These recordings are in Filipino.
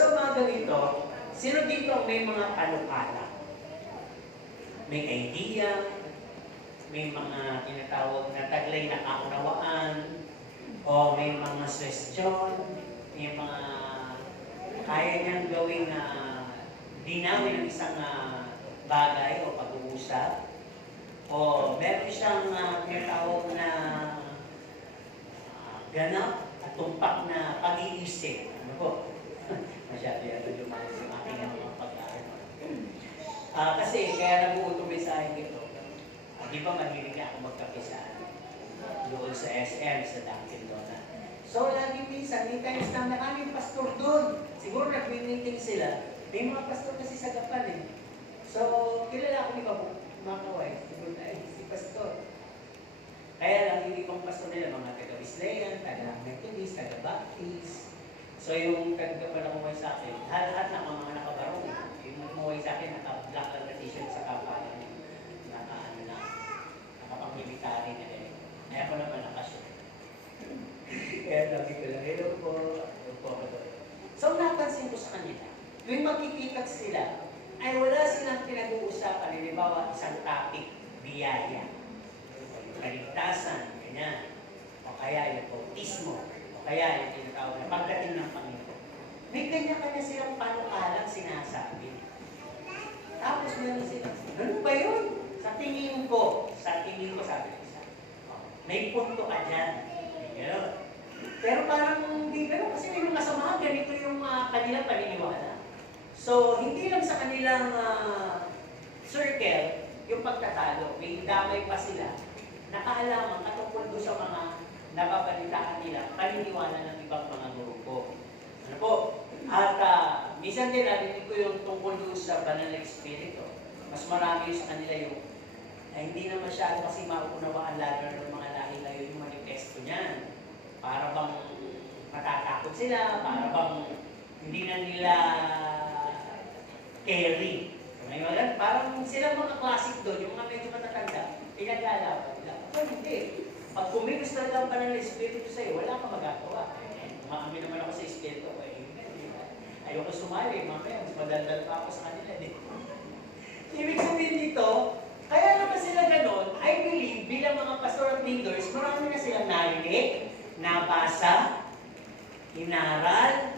sa mga ganito, sino dito ang may mga panukala? May idea, may mga tinatawag na taglay na kaunawaan, o may mga suggestion, may mga kaya niyang gawing dinawin ng isang bagay o pag-uusap, o meron siyang tinatawag na ganap at tumpak na pag-iisip. Ano po? Masyado yan yung aking mga pag-aaral. Kasi kaya nag-uutong sa akin ito. Di ba mahilig ako magkapisaan doon sa SM, sa Dunkin Donut. So, lagi minsan, may times na maraming pastor doon. Siguro nag-meeting sila. May mga pastor kasi sa Gapan eh. So, kilala ko ni Babu, mga kaway. Siguro na si pastor. Kaya lang, yung ibang pastor nila, mga taga-Wesleyan, taga-Methodist, taga-Baptist. So, yung taga-Palamuhay sa akin, lahat na mga nakabarong. Yung umuwi sa akin, naka-black lang na t-shirt sa kapalan. Nakapang-military na rin. Kaya ako naman nakashoot. Kaya lagi ko lang, hello po. So, napansin ko sa kanila, tuwing magkikita sila, ay wala silang pinag-uusapan, halimbawa, isang topic, biyaya, kaligtasan, ganyan, o kaya yung bautismo, o kaya yung tinatawag na pagdating ng Panginoon. May kanya-kanya silang panukalang sinasabi. Tapos meron sila, ano ba yun? Sa tingin ko, sabi ko isa, may punto ka dyan. Gano'n. Pero parang hindi gano'n kasi may mga kasamahan, ganito yung kanilang paniniwala. So, hindi lang sa kanilang circle yung pagtatalo, may damay pa sila, nakaalaman katungkol doon sa mga napapalitaan nila, paniniwala ng ibang mga grupo. Ano po? At minsan din narinig ko yung tungkol doon sa banal na espiritu. Mas marami sa kanila yung hindi na masyado kasi mauunawaan lalo ng mga lahi-layo yung manifesto niyan. Para bang matatakot sila, para bang hindi na nila carry. May mga parang sila mga classic doon, yung mga medyo matatanda, pinag-aalaman nila. Pero hindi. Pag kumilos talaga ang banal na espiritu sa'yo, wala kang magagawa. Umaamin naman ako sa espiritu ko. Ayoko sumali, mamaya, mas madaldal pa ako sa kanila. Ibig sabihin dito, kaya naman sila ganon, I believe, bilang mga pastor at leaders, marami na silang narinig, nabasa, inaral,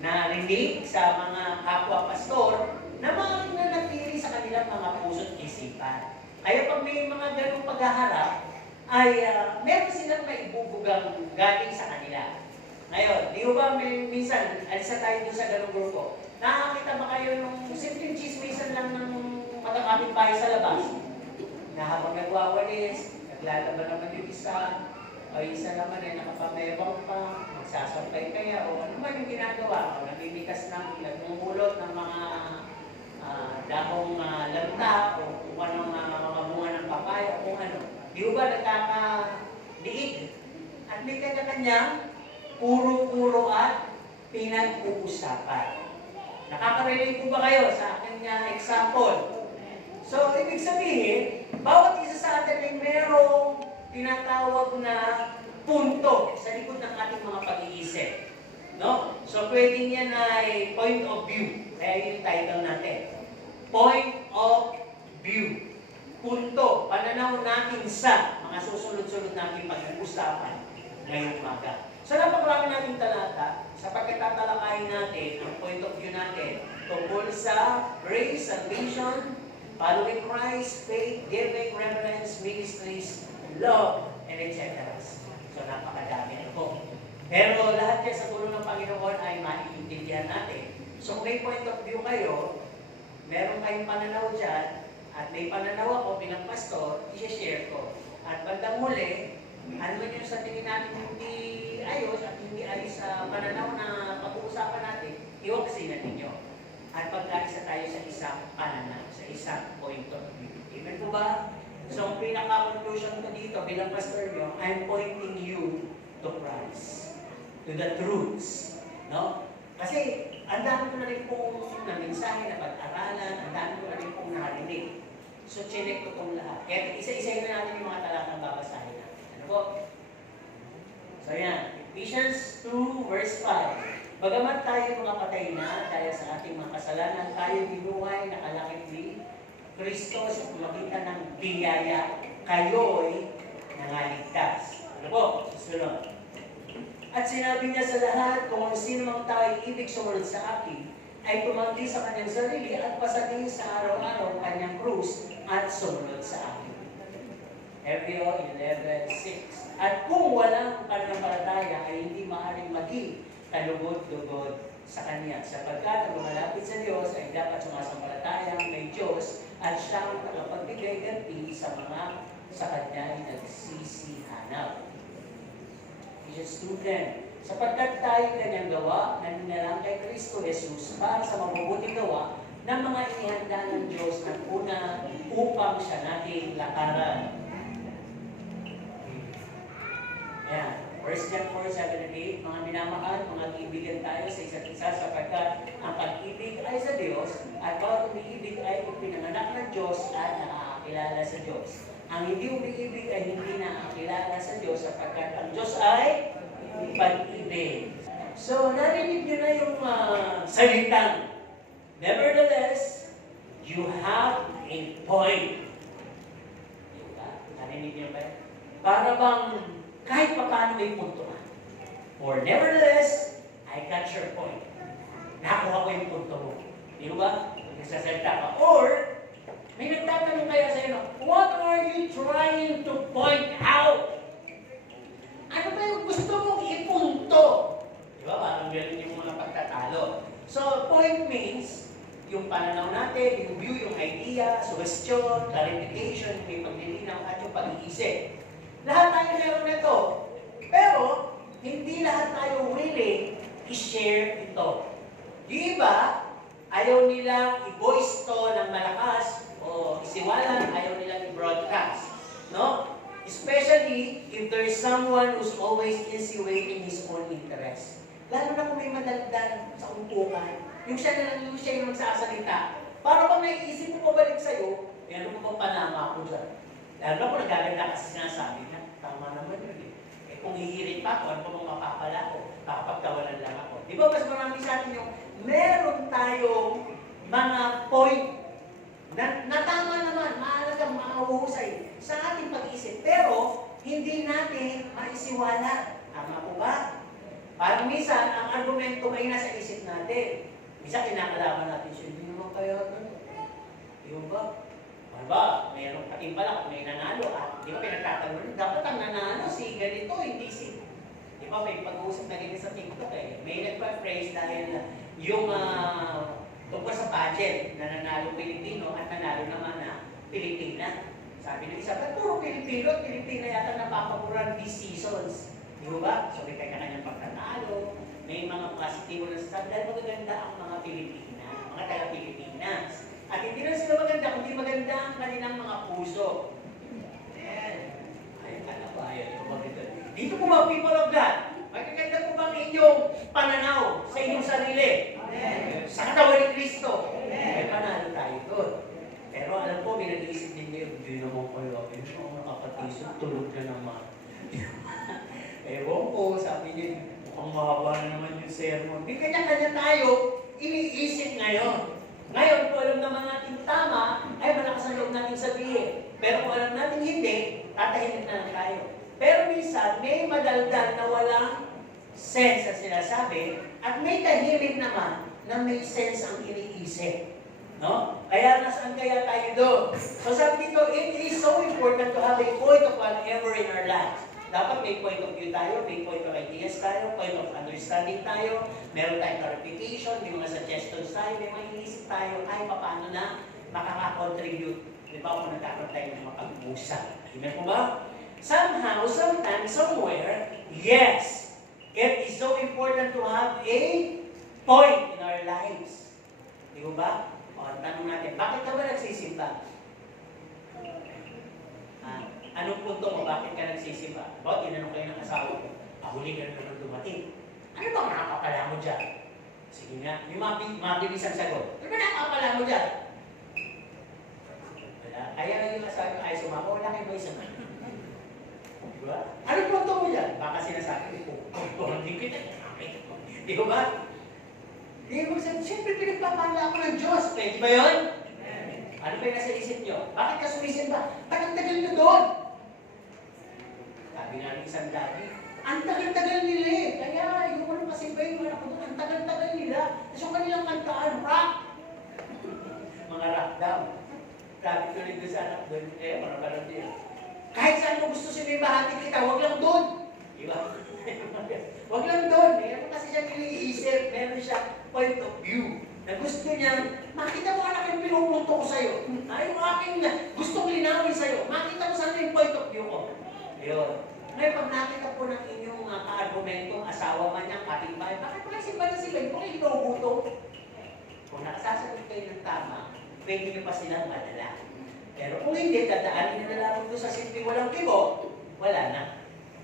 narinig sa mga kapwa-pastor na mga nanatili sa kanilang mga puso't isipan. Kaya pag may mga ganong paghaharap, ay meron silang maibubugang galing sa kanila. Ngayon, di ba minsan, alisa tayo dun sa ganong grupo, nakakita ba kayo yung simpleng chismisan lang ng magkakapit bahay sa labas? Na habang nagwawalis, naglalaban naman yung isa, o isa naman ay nakapamebang pa, magsasampay kaya, o ano man yung ginagawa, o nagbibigas ng, nagmumulot ng mga dahong lanta, o kung anong mga bunga ng papaya, o kung ano. Di ba nagkakaliig? At may kanya-kanyang puro-puro at pinag-uusapan. Nakaka-relate po ba kayo sa aking example? So, ibig sabihin, bawat isa sa atin ay merong tinatawag na punto sa likod ng ating mga pag-iisip. No? So, pwede niyan ay point of view. Kaya yung title natin. Point of view. Punto. Pananaw natin sa mga susunod-sunod natin pag-uusapan ngayong umaga. So, napakarami natin talata sa pagkatatalakayin natin ang point of view natin tungkol sa grace, salvation, following Christ, faith, giving, reverence, ministries, love, and etc. So, napakadami na po. Pero lahat yan sa tulong ng Panginoon ay maiintindihan natin. So, kung may point of view kayo, meron kayong pananaw dyan, at may pananaw ako bilang pastor, i-share ko. At bandang muli, ano man yung sa tingin natin hindi ayos at hindi ayos sa pananaw na pag-uusapan natin, iwaksin na ninyo. At pagkaisa tayo sa isang pananaw, sa isang point of view. Amen po ba? So, ang pinaka-conclusion ko dito bilang pastor nyo, I'm pointing you to Christ, to the truths. No? Kasi, ang dami ko na rin pong mensahe na pag-aralan, ang dami ko na rin pong narinig. So, chinek ko itong lahat. Kaya isa-isa na natin yung mga talatang babasahin natin. Ano po? So, yan. Ephesians 2 verse 5. Bagamat tayo mga patay na dahil sa ating mga kasalanan, tayo binuhay nakalakip ni Kristo sa pamagitan ng biyaya, kayo'y nangaligtas. Ano po? Susunod. At sinabi niya sa lahat, kung sino mang tayo ibig sumunod sa akin, ay tumanggi sa kanyang sarili at pasanin sa araw-araw kanyang krus at sumunod sa akin. Hebreo 11:6. At kung walang pananampalataya ay hindi maaaring maging kalugod-lugod sa Kanya, sapagkat ang lumalapit sa Diyos ay dapat sumasampalatayang may Diyos at siya ang tagapagbigay ganti sa mga sa Kanya ay nagsisihanap. Ephesians 2:10. Sapagkat tayo kanyang gawa, naninilang kay Kristo Jesus para sa mabubuting gawa ng mga inihanda ng Diyos ng una upang siya nating lakaran. Ayan. 1 John 4:7-8, mga minamahal, mga kaibigan tayo sa isa't isa sapagkat ang pag-ibig ay sa Diyos at bawat umiibig ay ipinanganak ng Diyos at nakakakilala sa Diyos. Ang hindi umiibig ay hindi nakakilala sa Diyos sapagkat ang Diyos ay pag-ibig. So, narinig niyo na yung salitang, nevertheless, you have a point. Diba? Narinig niyo ba? Para bang kahit pa paano may punto ka. Or nevertheless, I got your point. Nakuha ko yung punto mo. Di ba? Nagsasalita ka. Or, may nagtatanong kaya sa inyo, what are you trying to point out? Ano ba yung gusto mong ipunto? Di ba? Parang ganun yung mga pagtatalo. So, point means, yung pananaw natin, yung view, yung idea, suggestion, clarification, may paglilinaw at yung pag-iisip. Lahat tayo meron nito. Pero, hindi lahat tayo willing i-share ito. Yung iba, ayaw nilang i-voice to ng malakas o isiwalan, ayaw nilang i-broadcast. No? Especially if there is someone who's always insinuating his own interest. Lalo na kung may madaldal sa umpukan, yung siya na lang yung siya yung magsasalita. Para pag naiisip mo pabalik sa'yo, ano mo bang panama ako dyan? Lalo na kung nagaganda kasi sinasabi niya, tama naman yun eh. Eh kung hihirit pa ako, ano pa bang mapapala ko? Kapagkawalan lang ako. Di ba mas marami sa atin yung meron tayong mga point na tama naman, mahalagang mahuhusay sa ating pag-isip. Pero, hindi natin maisiwala. Tama po ba? Parang minsan, ang argumento ay nasa isip natin. Minsan, kinakalaman natin siya, hindi naman kaya ito. Di ba? Ba, mayroong patimpala kung may nanalo at di ba pinagtatanong, dapat ang nanalo si ganito, hindi si... Di ba may pag-uusap na ganyan sa TikTok eh. May nagpa-praise dahil yung tungkol sa budget na nanalo Pilipino at nanalo naman na Pilipina. Sabi ng isa, ba't puro Pilipino at Pilipina yata napapaguran these seasons? Di ba? So may kanya-kanyang pagkatalo, may mga positibo na sasabi, dahil magaganda ang mga Pilipina, mga taga-Pilipinas. At hindi na sila maganda, kundi maganda ang kanilang mga puso. Ay, ano ba? Dito po ba, people of God? Magaganda po ba ang inyong pananaw sa inyong sarili? Sa katawan ni Kristo? May panalo tayo doon. Pero alam po, may nag-iisip din kayo, hindi naman kayo, yung nakakatisip, tulog na naman. Ewan po, sabi niya, mukhang mahaba na naman yung sermon. Di kanya-kanya tayo, iniisip ngayon. Ngayon, kung alam naman natin tama, ay malakas ang loob natin sabihin. Pero kung alam natin hindi, tatahimik na lang tayo. Pero minsan, may madaldal na walang sense ang sinasabi, at may tahimik naman na may sense ang iniisip. No? Kaya nasaan kaya tayo doon? So sabi dito, it is so important to have a point of whatever in our lives. Dapat may point of view tayo, may point of ideas tayo, point of understanding tayo, meron tayong clarification, may mga suggestions tayo, may mga inisip tayo, ay paano na makaka-contribute. Di ba kung nagkakaroon tayo ng mapag-usap? Amen po ba? Somehow, sometimes, somewhere, yes, it is so important to have a point in our lives. Di ba? O, tanong natin, bakit ka ba nagsisimba? Anong punto mo? Bakit ka nagsisimba? Bakit tinanong kayo ng asawa ko? Huli ka naman dumating. Ano bang nakakapala mo dyan? Sige nga, yung mabilis ang sagot. Ano ba nakakapala mo dyan? Kaya yung asawa ko ay sumama, wala kayo ba isang diba? Anong punto mo dyan? Baka sinasabi ko, hindi kita. Di ba? Hindi mo sabi, siyempre pinagpapala ako ng Diyos. Pwede ba yun? Ano ba yung nasa isip nyo? Bakit ka sumisimba? Tagal-tagal na doon. Sabi nga ng isang daddy, ang tagal-tagal nila eh. Kaya yung ano kasi ba yung anak ko doon, ang tagal-tagal nila. Tapos yung kanilang kantaan, rock. Mga rock daw. Sabi ko rin doon sa anak doon, parang parang din. Kahit saan mo gusto sinibahati kita, wag lang doon. Diba? Wag lang doon. Meron kasi siya niliisip, meron siya point of view. Na gusto niya, makita mo anak yung pinupunto ko sa'yo. Yung aking gustong linawin sa'yo. Makita mo sana yung point of view ko. Ayun. Ngayon, pag nakita po ng inyong mga ka-argumentong asawa man niya, kapitbahay, bakit magsimba na sila? Yung mga hinuguto. Kung nakasasagot kayo ng tama, pwede niyo pa silang madala. Pero kung hindi, dadaanin na lang doon sa simple walang kibo, wala na.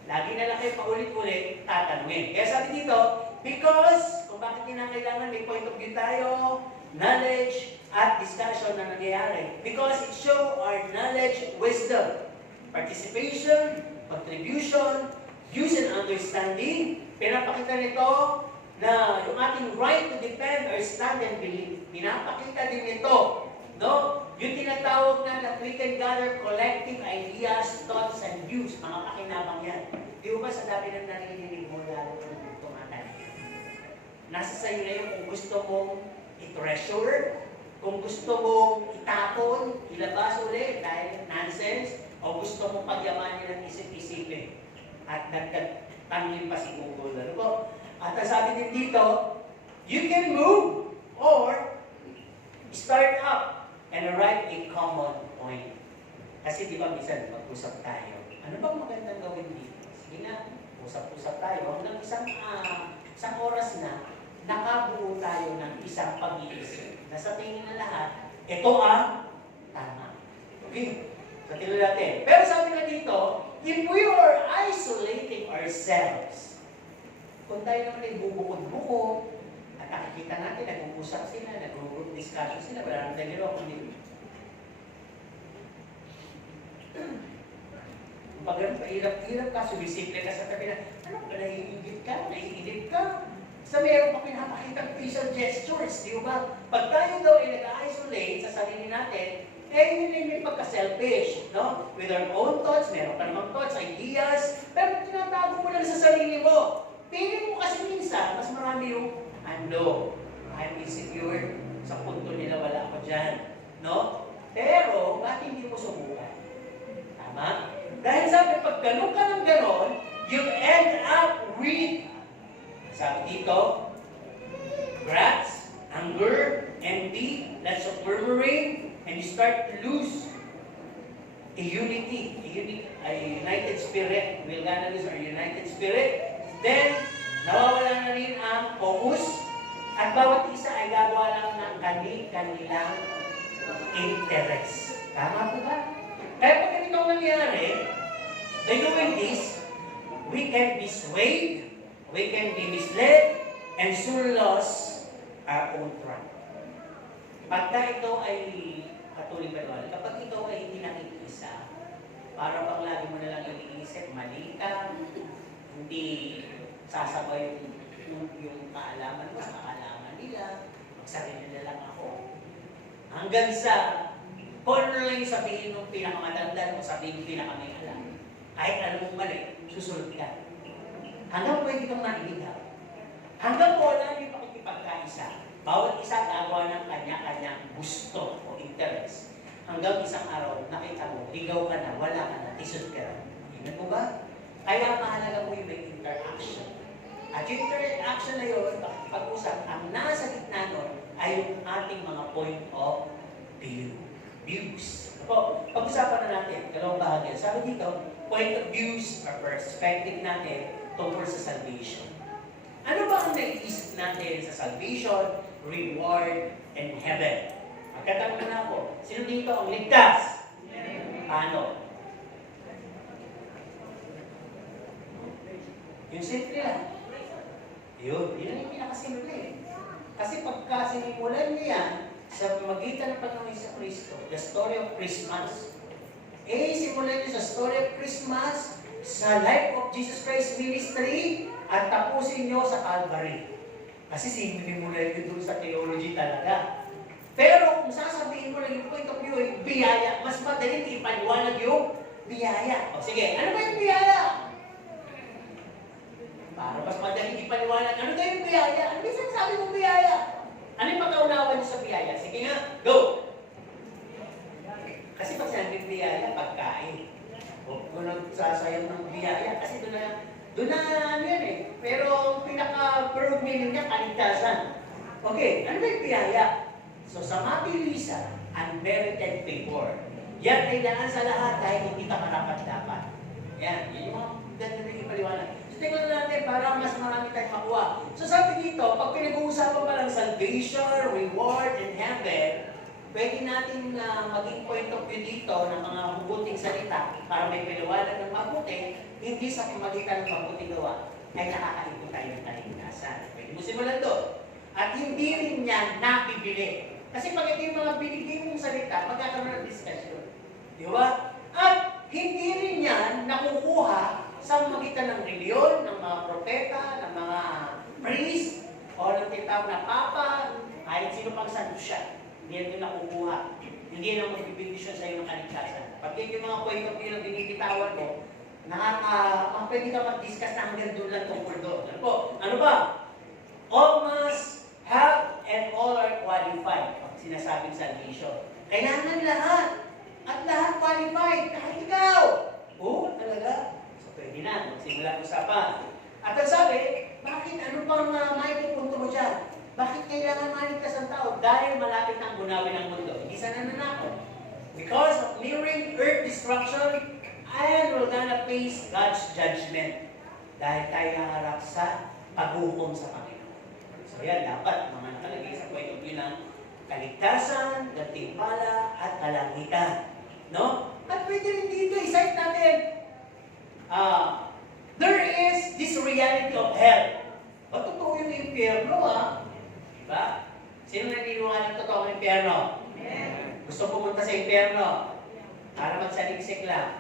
Lagi na lang kayo paulit-ulit tatanungin. Kaya sabi dito, because, kung bakit kinakailangan may point of view tayo, knowledge at discussion na nangyayari. Because it show our knowledge, wisdom, participation, contribution, views and understanding. Pinapakita nito na yung ating right to defend or stand and believe. Pinapakita din ito, no? Yung tinatawag na that we can gather collective ideas, thoughts, and views. Mga pakinabang yan. Di ba sa dami ng narinig mo lalo kung tumatay? Nasa sa'yo na yung kung gusto mong i-treasure, kung gusto mong itapon, ilabas ulit dahil nonsense, o gusto mong pagyamanin ng isip-isipin. At nagtangin pa si Google. Ano po? At ang sabi din dito, you can move or start up and arrive a common point. Kasi di ba minsan mag-usap tayo, ano bang magandang gawin dito? Sige na, usap-usap tayo. Hanggang isang oras na, nakabuo tayo ng isang pag-iisip na sa tingin na lahat, ito ang tama. Okay? Sa tingin natin. Pero sabi na dito, if we are isolating ourselves, kung tayo naman ay bubukod-bukod, at nakikita natin, nag-uusap sila, nag-group discussion sila, wala nang dagiro, kundi pag pahirap-hirap ka, sumisimple ka sa tabi na, ano ka, naiingit ka. Sa meron pa pinapakitang facial gestures, di ba? Pag tayo daw ay nag-isolate sa sarili natin, hindi rin pagka-selfish, no? With our own thoughts, meron ka namang thoughts, ideas, pero tinatago mo lang sa sarili mo. Piling mo kasi minsan, mas marami yung, I'm low, I'm insecure, sa punto nila wala ako dyan, no? Pero, bakit hindi mo subukan? Tama? Dahil sabi, pag ganun ka ng ganon, you end up with, sabi dito, wrath, anger, envy, lots of murmuring, and you start to lose a united spirit. We're gonna lose our united spirit. Then, nawawala na rin ang focus, at bawat isa ay gagawa lang ng kanilang interest. Tama po ba? Kaya pag ganito ang nangyari, by doing this, we can be swayed, we can be misled, and soon lose our own track. Pagka ito ay patuloy pa, kapag ito ay hindi nakikiisa, para bang lagi mo na lang iniisip, mali ka, hindi sasabay yung kaalaman mo sa kaalaman nila, magsarili na lang ako. Hanggang sa, kung ano lang yung sabihin ng pinakamatanda, o sabihin ng pinakamay alam. Kahit alam mong mali, susunod ka. Hanggang pwede kang mailigaw. Hanggang wala yung pakikipagkaisa. Bawat isa gagawa ng kanya-kanyang gusto o interest. Hanggang isang araw, nakita mo, ligaw ka na, wala ka na, tisod ka na. Tingnan mo ba? Kaya mahalaga mo yung may interaction. At yung interaction na yun, pag-usap, ang nasa gitna nun ay yung ating mga point of views. So, pag-usapan na natin, dalawang bahagi. Sabi dito, point of views or perspective natin tungkol sa salvation. Ano ba ang naiisip natin sa salvation, reward, and heaven? Magkatanong na ako, sino dito ang ligtas? Paano? Yung simple lang. Yun ang yung pinakasimple. Kasi pagka sinimulan niya yan, sa magitan ng Panginoon sa Kristo, the story of Christmas. Simulan niyo sa story of Christmas, sa life of Jesus Christ ministry, at tapusin niyo sa Calvary. Kasi sinipin mo na yun doon sa theology talaga. Pero kung sasabihin mo na yung point of view ay biyaya, mas madaling ipaliwanag yung biyaya. O sige, ano ba yung biyaya? Para mas madaling ipaliwanag, ano ba yung biyaya? Ano ba yung sinasabi mong biyaya? Ano yung pagkaunawan niyo sa biyaya? Sige nga, go! Kasi pag sinabing biyaya, pagkain. Huwag ko nagsasayang ng biyaya kasi doon na ano yan eh. Pero pinaka-broad meaning niya, kaligtasan. Okay, ano ba yung biyaya? So sa mabilisan, unmerited favor. Yan ay daan sa lahat dahil hindi ka karapat-dapat. Yan, yun yung mga ganda na ipaliwanag. So tingnan natin para mas marami tayong makuha. So sabi dito, pag pinag-uusapan pa lang salvation, reward, and heaven, pwede natin maging point of view dito ng mga mabuting salita para may paliwanag ng mabuti, hindi sa pamagitan ng mabuting gawa ay nakakaipon tayo ng kaligtasan. Pwede mo simulan doon. At hindi rin yan napibili. Kasi pag ito yung mga binigay mong salita, magkakaroon ng discussion. Di ba? At hindi rin yan nakukuha sa magitan ng reliyon, ng mga propeta, ng mga priest, o ng tinatawag na papa, kahit sino pang santo siya. Hindi ito nakukuha. Hindi na magbibindisyon sa iyo ng kaligtasan. Pag yung mga point of view na binibitawan mo, pwede ka mag-discuss na hanggang doon lang tungkol doon. Ano po? Ano ba? All must have and all are qualified. Pag sinasabing salvation. Kailangan lahat. At lahat qualified. Kahit ikaw. Oo, talaga. So pwede na. Magsimula usapan. At ang sabi, bakit ano pang maipupunto mo dyan? Bakit kailangan maligtas ang tao? Dahil malapit ang gunawin ng mundo. Hindi sana nanako. Because of nearing earth destruction, and we're gonna face God's judgment. Dahil tayo haharap sa paghukom sa Panginoon. So yan, dapat mga nakalagay sa point of view ng kaligtasan, gantimpala, at kalangitan. No? At pwede rin dito, isite natin, there is this reality of hell. Totoo yung impyerno, diba? Sino naniniwala ng totoo ng impyerno? Gusto pumunta sa impyerno para magsaliksik lang.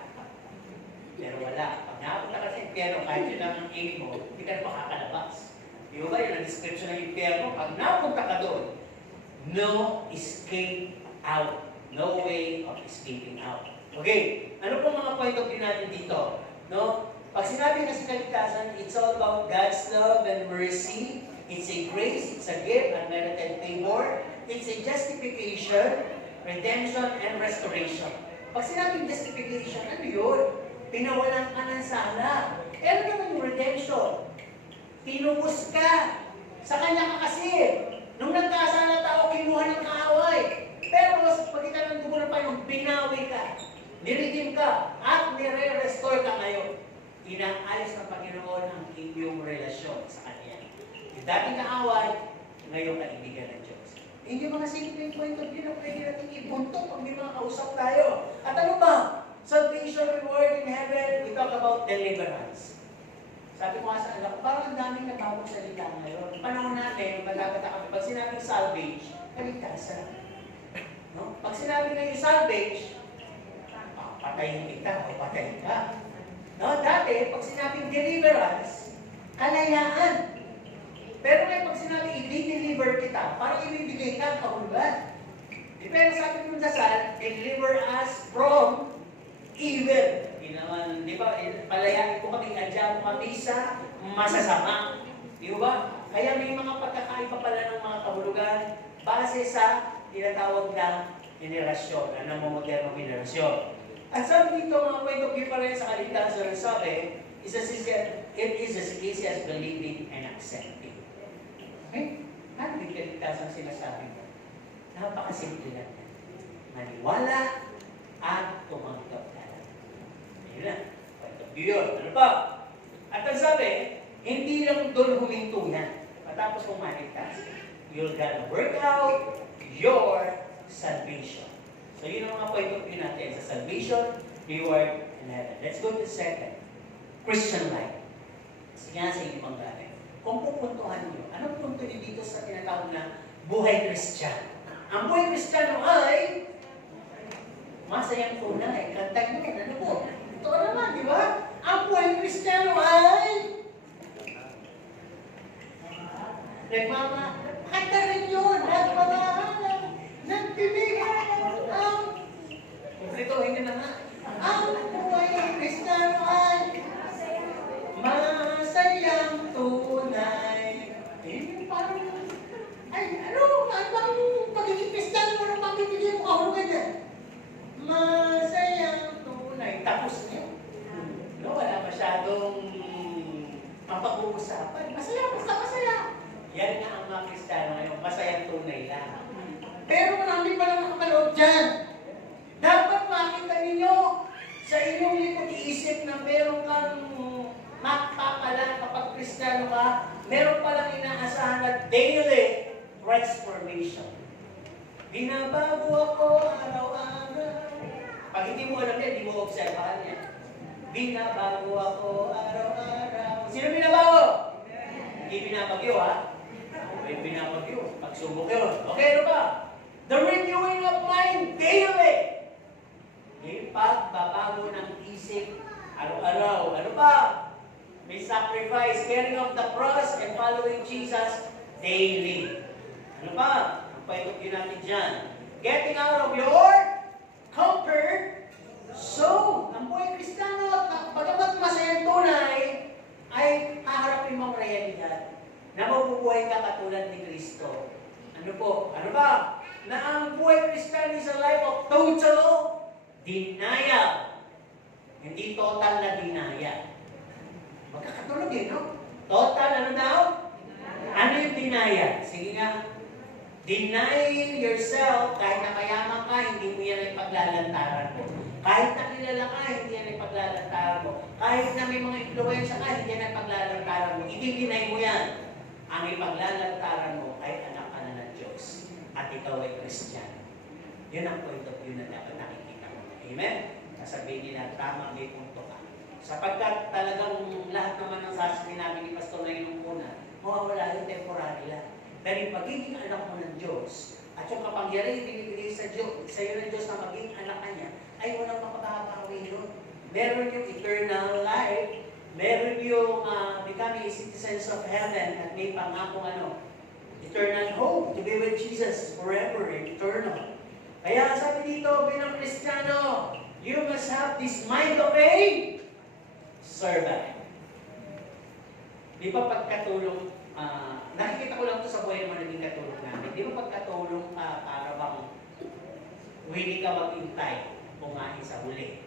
Pero wala. Pag napunta ka sa impyerno, kahit yun lang ang aim mo, hindi ka na makakalabas. Di ba yun ang description ng impyerno? Pag napunta ka doon, no escape out. No way of escaping out. Okay, ano pong mga point of view natin dito? No? Pag sinabi kasi kaligtasan, it's all about God's love and mercy. It's a grace, it's a gift, unmerited favor. It's a justification, redemption, and restoration. Pag sinabing justification, ano yun? Pinawalan ka ng sala. Eh, ano naman yung redemption? Tinubos ka. Sa kanya ka kasi. Nung nagkasala tao, kinuha ng kaaway. Pero sa pagitan ng dugo ng Panginoon, binawi ka. Niredeem ka. At nire-restore ka ngayon. Inaalis ng Panginoon ang inyong relasyon sa Kanya. Yung dating kaaway, ngayon kaibigan ng Diyos. Hindi mga simple point of view na pwede natin ibuntot pag may mga kausap tayo. At ano ba? Salvation, reward in heaven, we talk about deliverance. Sabi ko nga sa anak, parang ang daming nababong salita ngayon. Panahon natin, magkakata kami, pag sinabing salvage, kaligtasan. No? Pag sinabi na yung salvage, patayin kita o patayin ka. No? Dati, pag sinabing deliverance, kalayaan. Pero ngayon, pag sinabing i-deliver kita, parang ibibigay ka, kahulugan. Pero sabi mo sa sal, deliver us from evil. Di ba? Palayain ko kami, adya mo kami sa masasama. Di ba? Kaya may mga pagkakaiba pala ng mga kahulugan base sa tinatawag na generasyon, na namomodernong generasyon. At sabi dito, mga point of view pa rin sa kaligtasan, sabi, it is as easy as believing and accepting. Okay? Ano yung kaligtasan sinasabi mo? Napakasimple lang yan. Maniwala at tumanggap na lang. Ayun na. Point of view yun. Ano pa? At ang sabi, hindi lang doon huminto yan. Matapos kong maligtas, you're gonna work out your salvation. So yun ang mga point of view natin sa salvation, reward, and heaven. Let's go to the second. Christian life. Sige nga sa inyong panggaling. Kung pupuntuhan nyo, anong punto nyo dito sa tinatawag na buhay Kristiyano? Ang buhay Kristiyano ay masayang tunay. Kantag nyo, ano po? Ito naman, di ba? Ang buhay Kristiyano ay Kanta rin yun, nagmamahalan, nagbibigay ang, kumplituhin nyo na nga, ang buhay Kristiyano ay masayang tunay. Eh, parang, ay, ano bang pagiging Kristiyano mo nang mabibigay mo kahulugan yan? Masayang tunay. Tapos niyo. No, wala masyadong mapag-uusapan. Masaya, basta masaya. Yan nga ang mga Kristiyano ngayon, masayang tunay lang. Pero marami pa lang nakapanood dyan. Dapat makita ninyo sa inyong likod iisip na meron kang magpapalan kapag Kristiyano ka, meron palang inaasahan na daily transformation. Binabago ako araw-araw. Pag hindi mo alam yan, hindi mo observahan yan. Binabago ako araw-araw. Sino binabago? Hindi binabagyo, ha? May binabagyo. Pagsubok yun. Okay, ano ba? The renewing of mind daily. Yung pagbabago ng isip araw-araw. Ano ba? May sacrifice, carrying of the cross and following Jesus daily. Ano ba? Ang paikot yun natin dyan. Getting out of your comfort zone. Ang buhay Kristiyano, bagamat masayang tunay, ay haharapin mong realidad na mabubuhay ka katulad ni Kristo. Ano po? Ano ba? Na ang buhay Kristiyano is a life of total denial. Hindi total na denial. Magkakatulog eh, no? Total, ano daw? Ano yung denial? Sige nga. Denying yourself, kahit na mayaman ka, hindi mo yan ay paglalantaran mo. Kahit na kilala ka, hindi yan ay paglalantaran mo. Kahit na may mga influensya ka, hindi yan ay paglalantaran mo. I-deny mo yan. Ang ipaglalantaran mo ay anak ka na ng Diyos. At ikaw ay Kristiyano. Yun ang point of view na dapat nakikita mo. Amen? Sasabihin nila, tama, may punto ka. Sapagkat talagang lahat naman ng sasabihin namin ni Pastor na yung una, mawawala yung temporary lang. Pero yung pagiging anak mo ng Diyos, at yung kapangyarihan yung binibigay sa iyo ng Diyos na maging anak ka niya, ay walang makapagkakawin yun. Meron yung eternal life, meron yung becoming citizens of heaven, at may pangakong eternal hope to be with Jesus forever, eternal. Kaya sabi dito, bilang Kristiyano, you must have this mind of a servant. Di ba pagkatulong, nakikita ko lang ito sa buhay naman naging katulong namin. Di ba pagkatulong para bang willing ka maghintay, kumain sa huli.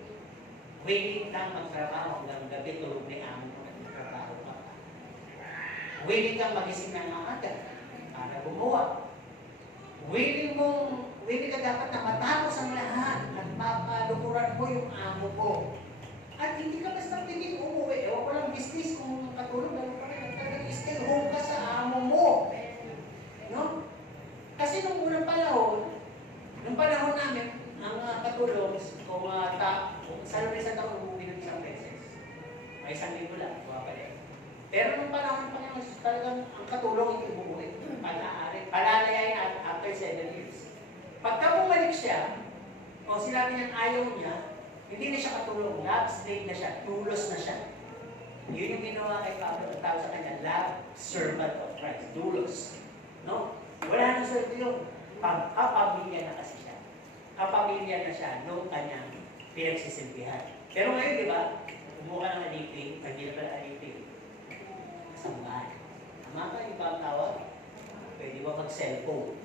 Willing kang magtrabaho hanggang gabi, tulog ni amo mo nagtrabaho ka. Willing kang magising ng maaga para gumawa. Willing ka dapat na matapos ang lahat at mapalukuran mo yung amo ko. At hindi ka basta pwedeng umuwi. Ewan ko lang business kung katulong, meron ka rin. Stay home ka sa amo mo. No? Kasi nung unang panahon namin, ang katulong, kung sa loob isang taon, umuwi ng isang beses. May 1,000 lang, pala. Pero nung panahon pa niya, talagang ang katulong hindi umuwi. Palalayain after 7 years. Pagka bumalik siya, o sinabi niya ayaw niya, hindi na siya katulong, love slave na siya, tulos na siya. Yun yung ginawa kay Pablo, ang tawag sa kanya, love servant of Christ, tulos. No? Wala na sa yun. Kapamilya na kasi siya. Kapamilya na siya noong kanyang pinagsisilbihan. Pero ngayon, di ba, kumuha ng alipin, hindi na pala alipin. Kasambahan. Tama ka, yung bang tawag? Pwede ba mag-cellphone?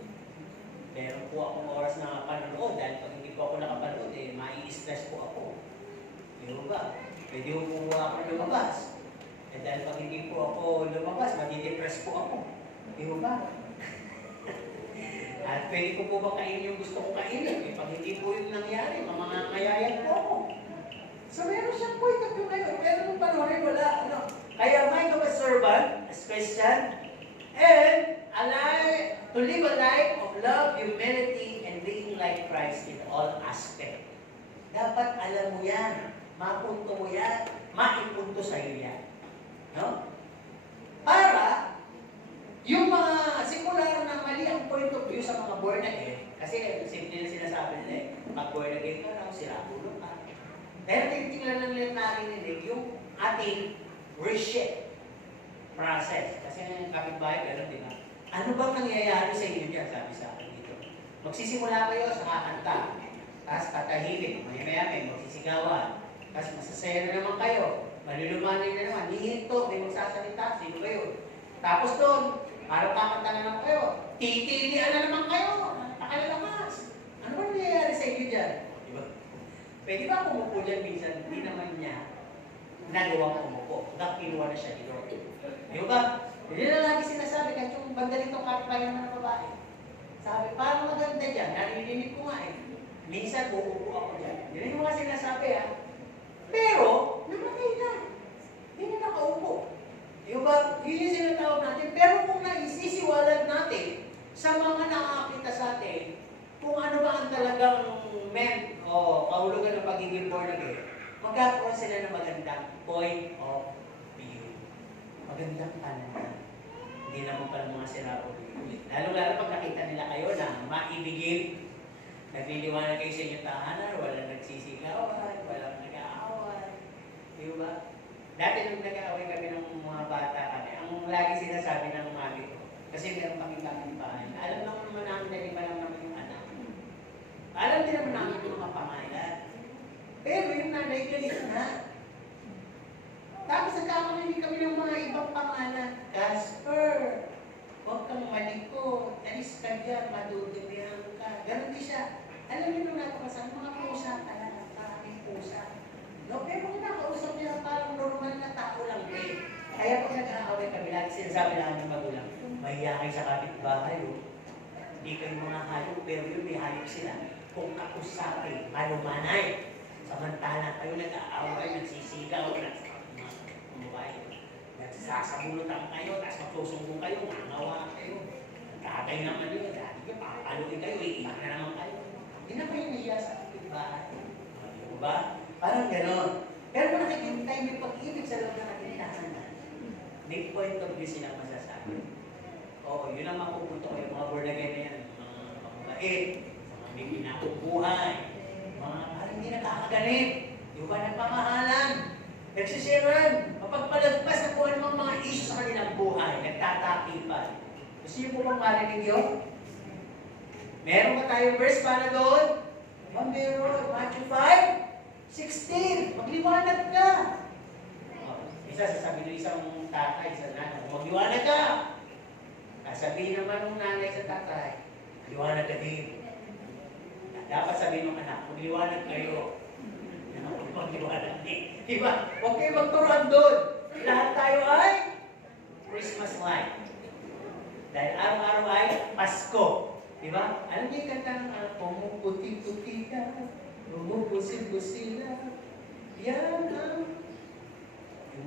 Meron po akong oras na panonood dahil pag hindi po ako nakapanood, mai-stress po ako. Di ba? Pwede po ako lumabas. Dahil pag hindi po ako lumabas, madidepress po ako. Di ba? At pwede ko po ba kainin yung gusto kong kainin? Pag hindi po yung nangyari, mamangangayayat po ako. So meron siyang point of view ngayon. Pero nung panahon wala. Kaya mind of a servant, as Christian, and to live a life of love, humility, and being like Christ in all aspects. Dapat alam mo yan. Mapunto mo yan. Maipunto sa'yo yan. No? Para, yung mga sekular na mali ang point of view sa mga born again, kasi simple na sinasabi nila pag born again ka na, sila ulo ka. Pero tingnan lang nila narinig yung ating reshape process. Kasi kapitbahay, gano'n, di ba? Ano bang nangyayari sa inyo dyan? Sabi sa akin dito. Magsisimula kayo sa kakanta. Tapos tatahimik. Maya-maya may magsisigawan. Tapos masasaya na naman kayo. Malulumanin na naman. Hihinto. May magsasalita. Sino kayo? Tapos doon, parang kakanta na naman kayo. Titilian na naman kayo. Nakalalakas. Ano ba nangyayari sa inyo dyan? Diba? Pwede ba kumupo dyan minsan? Hindi naman niya nagawang kumupo. Kinuha na siya dito. Diba ba? Hindi na lagi sinasabi kahit yung banda nitong kapayan ng babae. Sabi, parang maganda dyan. Narinig ko nga eh. Minsan uupo ako dyan. Yun yung mga sinasabi ha. Pero, namatay na. Hindi na nakaupo. Diba? Yun yung sinatawag natin. Pero kung naisisiwalag natin sa mga nakakita sa atin, kung ano ba ang talagang meant o kahulugan ng pagiging born again, magkakaroon sila ng magandang point of view. Magandang pananaw. Hindi naman pala mga sirao. Lalo-lalo pag nakita nila kayo na maibigin, nagliliwanag kayo sa inyong tahanan, walang nagsisigawan, walang nag-aaway. Di ba? Dati nung nag-aaway kami ng mga bata kami, ang lagi sinasabi ng mami ko, kasi meron kami bahay. Alam naman namin na iba lang naman yung anak. Alam din naman namin yung mga pangalan. Pero yung nanay ganito na. Tapos nagkakalinig kami ng mga ibang pangalan. Casper, huwag kang malikot, alis ka dyan, madudumihan ka. Ganon din siya. Alam niyo nung natukasan, mga pusa talaga, maraming pusa. No, pero kung nakausap niya parang normal na tao lang eh. Kaya pag nag-aaway kami, lagi sinasabi lang ng magulang, mahiya kayo sa kapitbahay. Hindi kayo mga hayop, pero yun may hayop sila. Kung kausapin, malumanay. Samantala kayo nag-aaway, nagsisigaw, nagsasabulutan kayo, tapos magsusumbong kayo, mangawa kayo. Tatay naman yun, dati kayo, papaluin kayo, iiyak na naman kayo. Hindi na kayo niya sa kapitbahay. Diba? Parang gano'n. Pero kung nakikita tayo may pag-ibig sa loob ng ating tahanan, may point of view silang masasabi. Oo, yun ang mapupunto ko yung mga born again na yan, mga mabait, mga may pinakubuhay, mga parang hindi nakakaganip, yung ba nagpamahalan, nagsisiran, mapagpalagpas na kung anong mga issue sa kanilang buhay, nagtatakipan. Gusto niyo po bang marinig yun? Meron ba tayong verse para doon? Meron, Matthew 5:16. Magliwanag ka. Isa sasabihin ng isang tatay sa nanay, magliwanag ka. Sabihin naman ng nanay sa tatay, magliwanag ka din. Dapat sabihin ng anak, magliwanag kayo. Magliwanag din. Diba? Huwag kayo magturuan doon. Lahat tayo ay Christmas light. Dahil araw-araw ay Pasko. Diba? Alam niyo yung kantang pumuputi-puti ka, bumubusil-busil na. Yan ang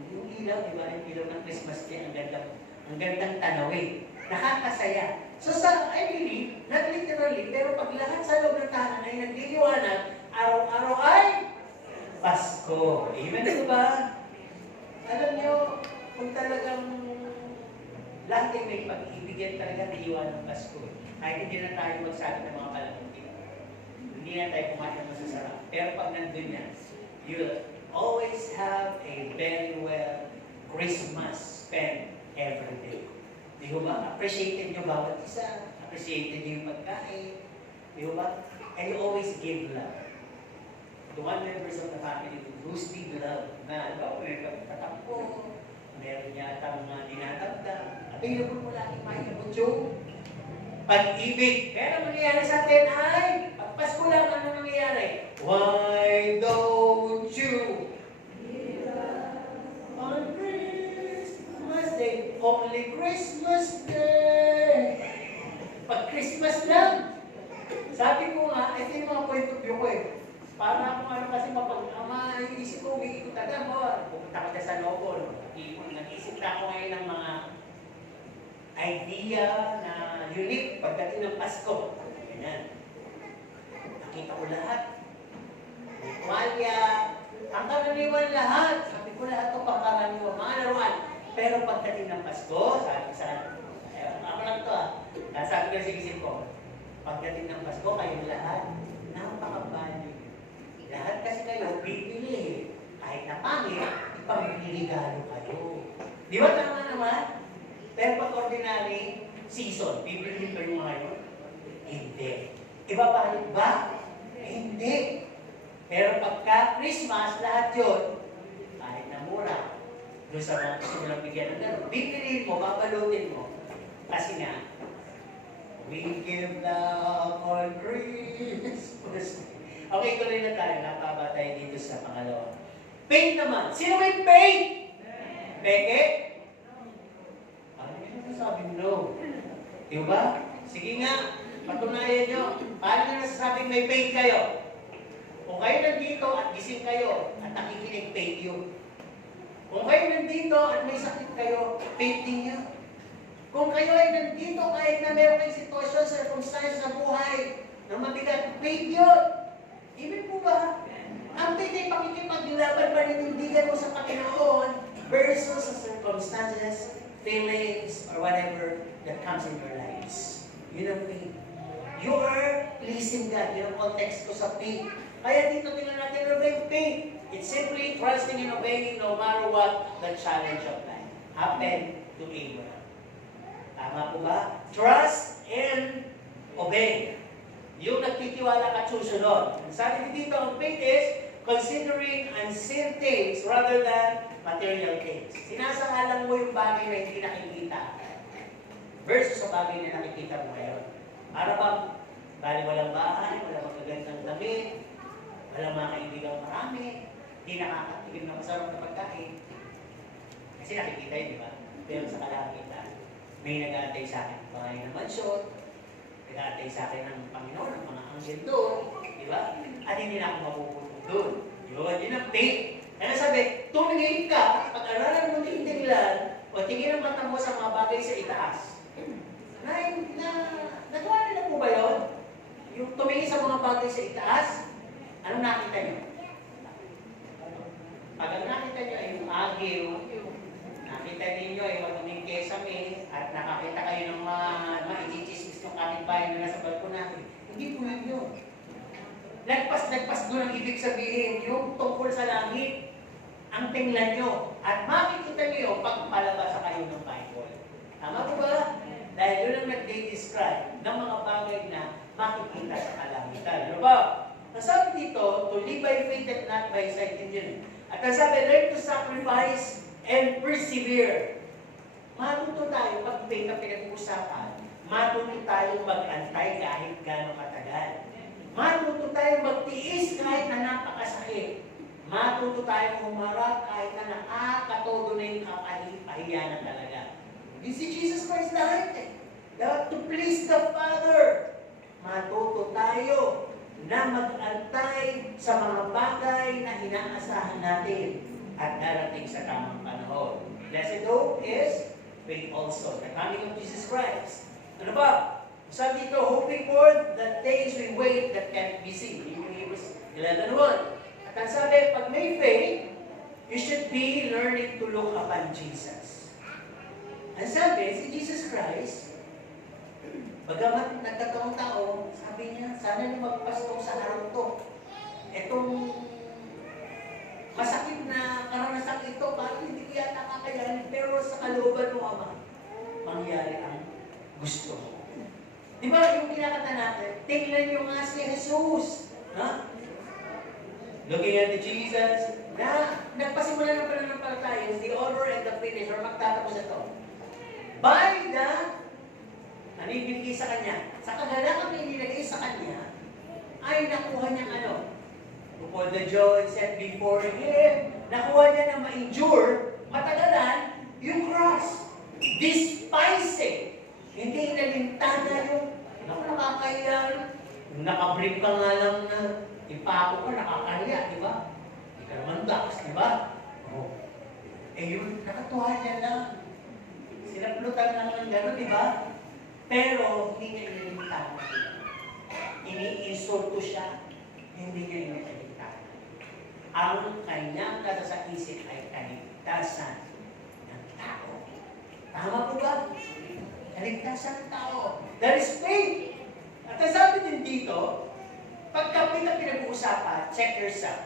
yung ilaw, diba? Yung ilaw ng Christmas tree, ang gandang tanawin. Nakakasaya. So I believe, not literally, pero pag lahat sa loob ng tahanan ay nagliliwanag, araw-araw ay Pasko. Amen, diba? Alam niyo, kung talagang lahat ay may pag-ibigyan talaga naiwan ng Pasko. Kahit hindi na tayo magsabi ng mga palamutin. Hindi na tayo kumain ng masasarap. Pero pag nandun yan, you'll always have a very well Christmas spent every day. Di ba? Appreciated nyo bawat isa. Appreciated nyo yung pagkain. Di ba? And you always give love. The one members of the family who's big love na, alam mo, may pagtatampo, meron yata mga dinatagda, available mo lagi mahinabot yung pag-ibig. Pero nangyayari sa atin ay, pag Pasko lang, ano nangyayari? Why don't you on Christmas Day, only Christmas Day? Pag Christmas lang, sabi ko nga, ito yung mga point of view ko eh. Para kung ano kasi maiisip ko, umiikot agad mo. Pupunta ka sa Novo. Nag-isip na ako ngayon ng mga idea na unique pagdating ng Pasko. Ganyan. Nakita ko lahat. May tuwalya. Ang karaniwan lahat. Sabi ko lahat ito pangkaraniwan. Mga laruan. Pero pagdating ng Pasko, sabi ko sa ako lang ito sabi ko sa isip ko, pagdating ng Pasko, kayong lahat, napaka-value. Lahat kasi kayo, bibili. Kahit na pangit, ipamililigalo kayo. Di ba tama naman? Pero pag ordinary, season, bibilihin ba yung mga yun? Hindi. Ibabalik ba? Hindi. Pero pagka Christmas, lahat yun, kahit na mura, doon sa mga gusto mo lang bigyan ng gano'n, bibilihin mo, babalutin mo. Kasi nga, we give love on Christmas. Okay, tuloy na tayo. Napaba tayo dito sa pangalawa. Faith naman. Sino may faith? Peke? Ano yung sabi no? Diba? Sige nga, patunayan nyo. Paano nyo nasasabing may faith kayo? Kung kayo nandito at gising kayo at nakikinig, faith yun. Kung kayo nandito at may sakit kayo, faith din yun. Kung kayo ay nandito kahit na meron kayong sitwasyon, circumstance sa buhay na mabigat, faith yun. Ibig po ba? Ang faith ay pakikipaglaban panindigan mo sa Panginoon versus sa circumstances, feelings, or whatever that comes in your lives. Yun ang faith. You are pleasing God. Yun ang context ko sa faith. Kaya dito tingnan natin ano ba yung faith? It's simply trusting and obeying no matter what the challenge of life happened to Abraham. Tama po ba? Trust and obey. Yung nagtitiwala ka susunod. Ang sabi dito, ang faith is considering unseen things rather than material things. Sinasangalan mo yung bagay na hindi nakikita versus sa bagay na nakikita mo ngayon. Para bang, bali walang bahay, walang magagandang damit, walang mga kaibigang marami, hindi nakakatikim ng masarap na pagkain. Kasi nakikita yun, di ba? Pero sa kalakitan, may nag-aantay sa akin bahay ng mansyon, nag-aantay sa akin ng Panginoon, ng mga anghel doon, di ba? At hindi na ako mapupunod doon. Yun ang faith. Kaya sabi, tumingin ka, pag-aralan mo yung tinglan, o tingin ang mata mo sa mga bagay sa itaas. Nagawa nila po ba yun? Yung tumingin sa mga bagay sa itaas, anong nakita niyo? Pag ang nakita niyo ay yung agyo, nakita ninyo ay magmaming kesame, at nakakita kayo ng mga ichichismis ng kapitbahay na nasa balkon natin, hindi po yun. Nagpas doon ang ibig sabihin, yung tungkol sa langit, ang tingnan nyo, at makikita nyo yung pagpalabas sa kayo ng Bible. Tama po ba? Dahil yun ang nag-describe ng mga bagay na makikita sa kalangitan. Ano ba? Nasabi dito, to live by faith and not by sight. Yun. At nasabi, learn to sacrifice and persevere. Matuto tayo, pag faith na pinag-uusapan, matuto tayong mag-antay kahit gano'ng katagal. Matuto tayong magtiis kahit na napakasakit. Matuto tayong humarap kahit na nakakatodo na yung kapahiyanan talaga. This is Jesus Christ died. To please the Father. Matuto tayo na mag-antay sa mga bagay na inaasahan natin at darating sa tamang panahon. Blessed hope is faith also. The coming of Jesus Christ. Ano ba? Sabi dito, hoping for the days we wait that can't be seen. Hebrews 11:1. At ang sabi, pag may faith, you should be learning to look upon Jesus. Ang sabi, si Jesus Christ, bagamat nagkataong tao, sabi niya, sana na magpastong sa araw to. Itong masakit na karanasan ito, bakit hindi ko yata kakayanin, pero sa kalooban mo, Ama, mangyari ang gusto mo. Di ba yung pinakata natin, tingnan nyo nga si Jesus. Ha? Looking at Jesus, na nagpasimula ng pananampalataya, is the author and the finisher, magtatapos ito. By the, ano yung binigay sa kanya? Sa kagalakan na inilagay sa kanya, ay nakuha niya ano? For the joy set before him, nakuha niya na ma-endure, matagalan, yung cross. Despising. Hindi nalintana yung, naku, nakakahiyan. Yung nakabrief ka nga lang na, ipako ka, nakakahiya, di ba? Hindi ka naman dakas, di ba? Oh. Eh yun, nakatuwa niya lang. Sinaplutan lang ng gano'n, di ba? Pero, hindi niya inilintana. Ini-insulto siya, hindi niya inilintana. Ang kanyang nasa sa isip ay kaligtasan ng tao. Tama po ba? Kaligtasan ng tao. That is faith. At sabi din dito, pagka pinag-uusapan, check yourself.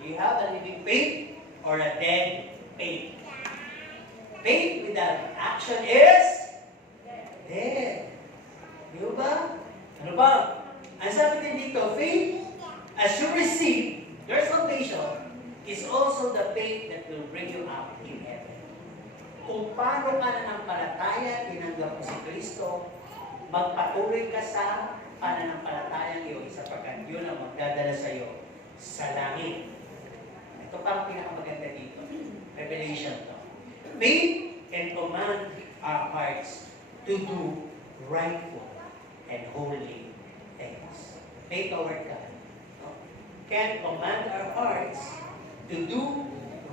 Do you have a living faith or a dead faith? Faith without action is Di ba? Ano ba? Ang sabi din dito, faith, as you receive your salvation, is also the faith that will bring you up in heaven. Kung paano ka nananampalataya, tinanggap mo si Kristo, magpatuloy ka sa pananampalatayang iyon sapagkat yun ang magdadala sa iyo sa langit. Ito pa ang pinakamaganda dito. Revelation to. Faith can command our hearts to do rightful and holy things. Faith toward God can command our hearts to do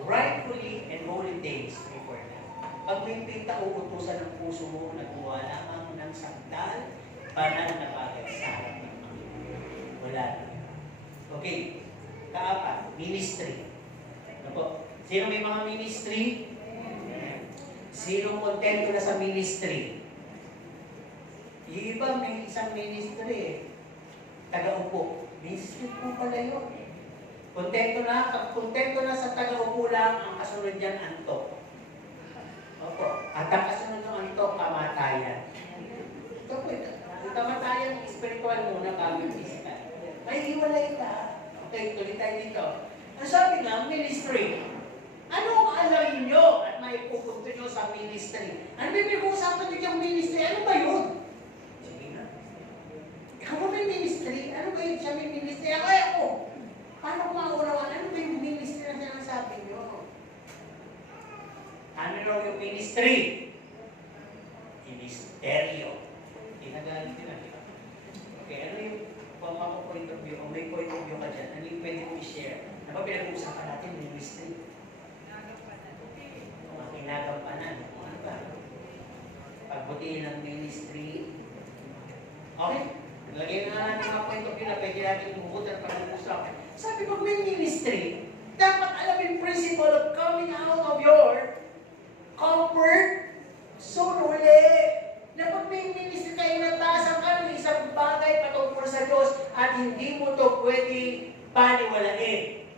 rightfully and holy things before God. Pag may faith na uutusan ng puso mo na gumawa lamang ng sandal, banal na bagay sa harap ng Panginoon. Wala na. Okay. Kaapat, ministry. Ano po? Sino may mga ministry? Sino kontento na sa ministry? Yung iba may isang ministry eh. Taga-upo. Ministry po pala yun. Kontento na. Pag kontento na sa taga-upo lang, ang kasunod dyan, antok. Opo. At ang kasunod ng antok, kamatayan. Ito po, ang kamatayan, spiritual muna bago yung physical. May hiwalay ka. Okay, tuloy tayo dito. Ang sabi nga, ministry. Ano ang alam niyo at may pupunto nyo sa ministry? Ano ba pinag-uusapan nyo yung ministry? Ano ba yun? Sige na. Ikaw ba may ministry? Ano ba yun siya may ministry? Ako. Paano ko maurawan? Ano ba yung ministry na sinasabi nyo? Ano raw yung ministry? Ministeryo. Tinagalit din natin. Okay, ano yung kung ako point of view, kung may point of view ka dyan, ano yung pwede mo i-share? Ano ba pinag-uusapan natin? Ministry. Kung kinagampanan. Ano ba? Pagbutihin ng ministry. Okay? Lagyan na natin mga point of view na pwede natin bumutan pag-uusapan. Sabi pag may ministry, dapat alam yung principle of coming out of your comfort zone ulit. Na pag may ministry kayo natasan ka ng isang bagay patungkol sa Diyos at hindi mo to pwede paniwalain.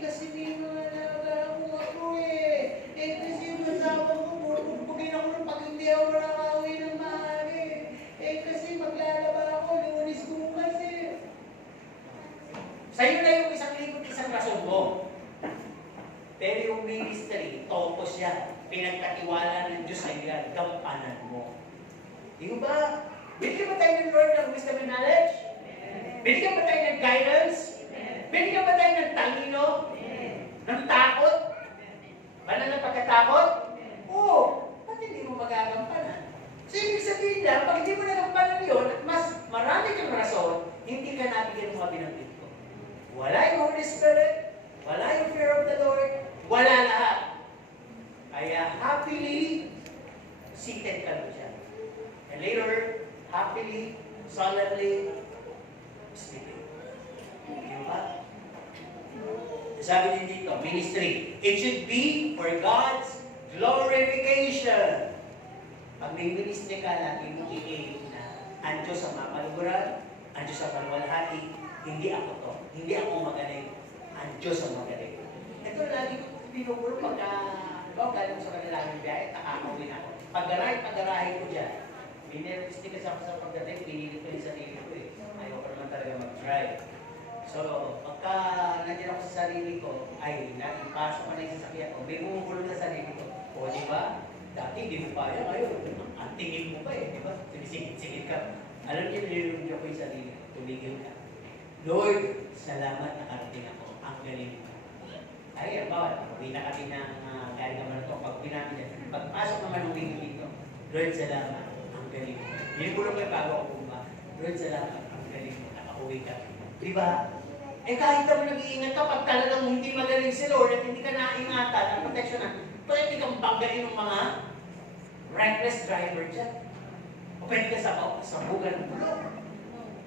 Kasi may mga nagagawa ako kasi yung masawa ko, pupupugin ako ng pag hindi ako nakakauwi ng maaari. Kasi maglalaba ako, lunis bukas Sa'yo na yung 1,000 rason mo. Pero yung ministry, topos yan. Pinagkatiwala ng Diyos sa iyo, gampanan mo. Di ba? Binigyan ba tayo ng Lord ng wisdom and knowledge? Binigyan ba tayo ng guidance? Binigyan ba tayo ng talino? Ng takot? Banal na pagkatakot? Oo. Ba't hindi mo magagampanan? So, ibig sabihin lang, pag hindi mo nagampanan yun, at mas marami kang rason, hindi ka nabigyan ng mga binanggit ko. Wala yung Holy Spirit, wala yung fear of the Lord, wala lahat. Kaya happily, seated ka mo dyan. And later, happily, solemnly, sleeping. Diba? Sabi din dito, ministry. It should be for God's glorification. Pag may ministry ka, lagi mo i-aim na ang Diyos ang mapaluguran, ang Diyos ang maluwalhati, hindi ako to. Hindi ako magaling. Ang Diyos ang magaling. Ito lagi ko pinupulo pagka galing sa kanilang biyahe, nakakawin ako. Pag-garahe ko dyan, minervisty kasi ako sa pagdating, pinilit ko yung sarili ko Ayaw ko naman talaga mag-drive. So, pagka nandiyan ako sa sarili ko, ay, naipasok ko na yung sasakyan ko, may bumubulong sa sarili ko. O, di ba? Dati, hindi mo pa yan. Ayaw, ang tingin mo pa di ba? Sinisingit ka. Alam niyo, nililunod ko yung sarili ko. Tumigil ka. Lord, salamat nakarating ako. Ang galing mo. Ay, bawal. Pagkita kami ng galing naman ito. Pag pinapin yan. Pagpasok naman ng wing dito, Lord, salamat. Ang galing mo. Binibulong ko yung bago ako kumba. Lord, salamat. Ang galing mo. Nakauwi ka. Diba? Kahit naman nag-iingat ka, pag talagang hindi magaling si Lord at hindi ka naingatan at proteksyonan, pwede kang banggain ng mga reckless driver dyan. O pwede ka sa bugan ng bulong.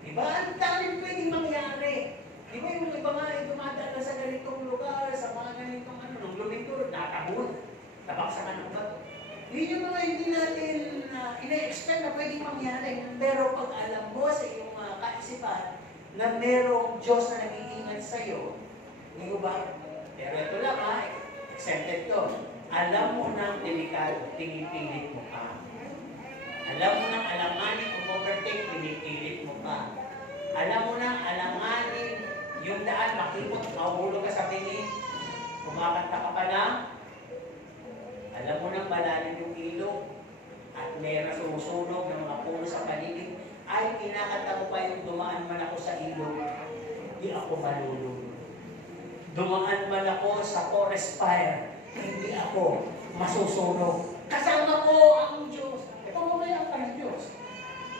Diba? Ang daming pwedeng mangyari. Di ba yung iba nga ay dumadaan na sa ganitong lugar, sa mga ganitong nung lumindor, natabon, tabaksakan ng bato. Yun yung mga hindi natin ina-expect na pwedeng mangyari. Pero pag alam mo sa iyong kaisipan na merong Diyos na nag-iingat sa iyo, hindi ba? Pero ito lang exempted to. Alam mo na delikado, pinipilit mo pa. Alam mo nang alanganin kung overtake, pinipilit mo pa. Alam mo nang alanganin yung daan, makipot, mahulog ka sa pingin, kumakanta ka pa na. Alam mo nang malalim yung ilog, at meron sumusunog ng mga puno sa paligid, ay kinakanta ko pa yung dumaan man ako sa ilog, hindi ako malulog. Dumaan man ako sa forest fire, hindi ako masusunog. Kasama ko ang Diyos. Ito mamaya ka ng Diyos.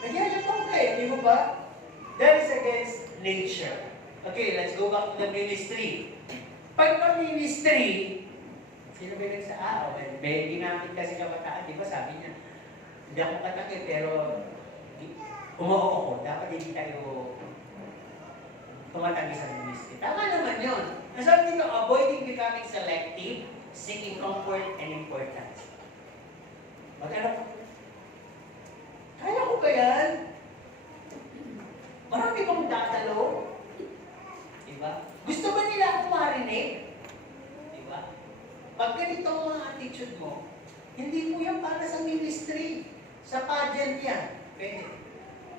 Nagyayabang ka eh, di mo ba? That is against nature. Okay, let's go back to the ministry. Pag ministry, sino ba sa may ginamit kasi kabataan, di ba sabi niya, hindi ako katakit, pero umuoko ko, dapat hindi tayo tumatagi sa ministry. Tama naman yun. Nasabi dito, avoiding becoming selective, seeking comfort and importance. Mag-ano? Kaya ko ba yan? Marami bang dadalo? Diba? Gusto ba nila ako marinig? Diba? Pag ganito ang mga attitude mo, hindi mo yan para sa ministry. Sa pageant yan. Pwede.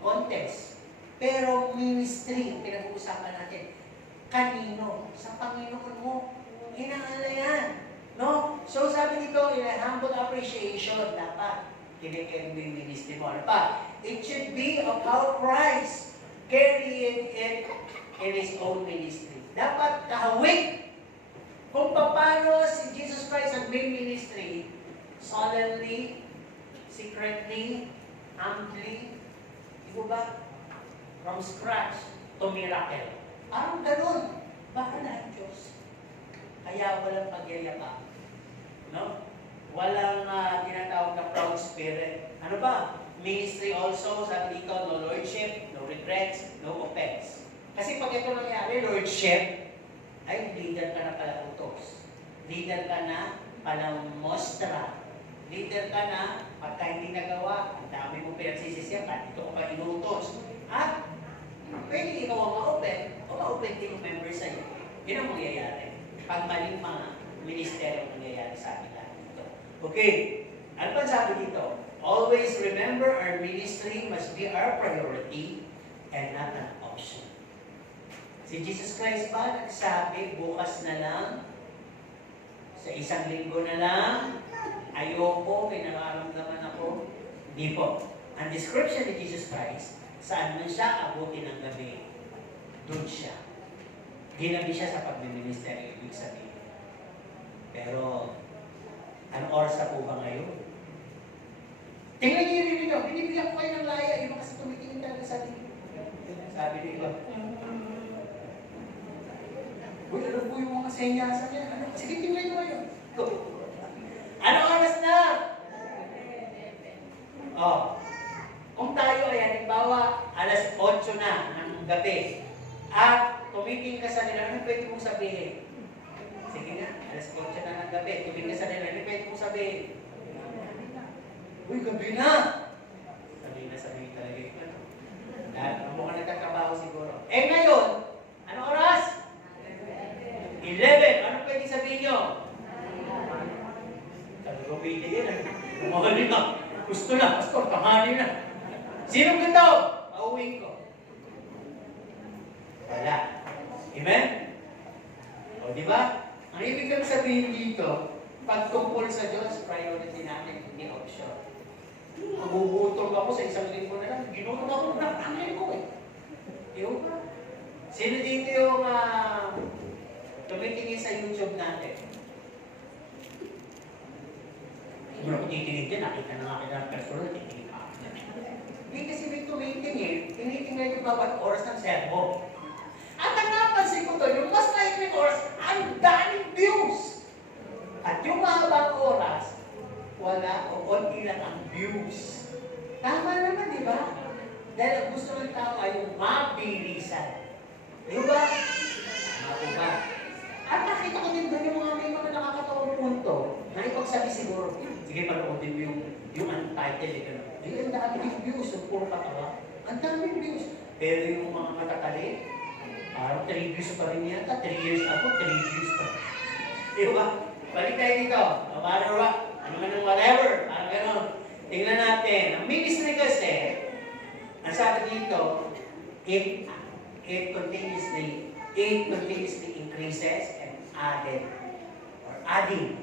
Contest. Pero ministry, pinag-uusapan natin. Kanino? Sa Panginoon mo. Inaala yan. No? So sabi dito, in a humble appreciation, dapat kinikend mo yung ministry mo. Ano pa? It should be of how Christ carrying it in His own ministry. Dapat kahawig kung paano si Jesus Christ ang main ministry, solemnly, secretly, humbly, di ba? From scratch to miracle. Parang ganun. Bahala ang Diyos. Kaya walang pagyayabang. No? Walang tinatawag na proud spirit. Ano ba? Ministry also, sabi dito, no lordship, no regrets, no offense. Kasi pag ito nangyari, lordship, ay leader ka na pala utos. Leader ka na pala mostra. Leader ka na pagka hindi nagawa, ang dami mo pinagsisisiyan, at ito ka pa inutos. At pwede ikaw ang ma-open, o ma-open din yung member sa'yo. Yun ang mangyayari. Pag maling mga ministeryo nangyayari sa akin lahat dito. Okay, ano pa sabi dito? Always remember our ministry must be our priority and not an option. Si Jesus Christ ba nagsabi, bukas na lang, sa isang linggo na lang, ayoko, may nararamdaman ako? Hindi po. Ang description ni Jesus Christ, saan man siya abutin ng gabi, doon siya. Ginabi siya sa pagbiministeryo, ibig sabihin. Pero, anong oras na po ba ngayon? Tingnan niyo rin nito, binibigyan ko kayo ng laya, iba kasi tumitingin talaga sa atin. Sabi nito, uy, ano po yung mga senyasan niya? Ano? Sige, tingnan niyo kayo. Go. Anong oras na? Oh. Kung tayo ay halimbawa, alas 8 na ng gabi, at tumiting ka sa nila, ano pwede mong sabihin? Sige nga, alas 8 na ng gabi, tumiting ka sa nila, ano pwede mong sabihin? Uy, gabi na! Sabihin talaga yung ano. Dahil mukhang nagkatrabaho siguro. Eh ngayon, ano oras? 11. Ano pwede sabihin nyo? Talaga pwede yan. Kumahali na. Gusto na, pastor, kamali na. Sino ganito? Pauwiin ko. Wala. Amen? O, di ba? Ang ibig kong sabihin dito, pagtungkol sa Diyos, priority natin, hindi option. Magugutong ako sa isang linggo na lang, ginutom ako ng angin ko eh. Yung ba? Sino dito yung tumitingin sa YouTube natin? Hindi mo titingin din, nakita na nga kita ng personal, titingin ka. Hindi kasi may tumitingin, tinitingnan yung bawat oras ng servo. At ang napansin ko to, yung mas maikling oras, ang daming views. At yung mahabang oras, wala o konti lang ang views. Tama naman, di ba? Dahil ang gusto ng tao ay yung mabilisan. Di ba? Tama po ba? At nakita ko din doon yung mga may mga nakakatawang punto na ipagsabi siguro, sige, panoodin mo yung untitled. Ang daming views, yung puro katawa. Ang daming views. Pero yung mga matatali, parang 3 views pa rin yata. 3 years ako, 3 views pa. Di ba? Balik tayo dito. No matter what, ano man ang whatever, parang gano'n. Tingnan natin. Ang ministry kasi, ang sabi dito, it continuously increases and adding.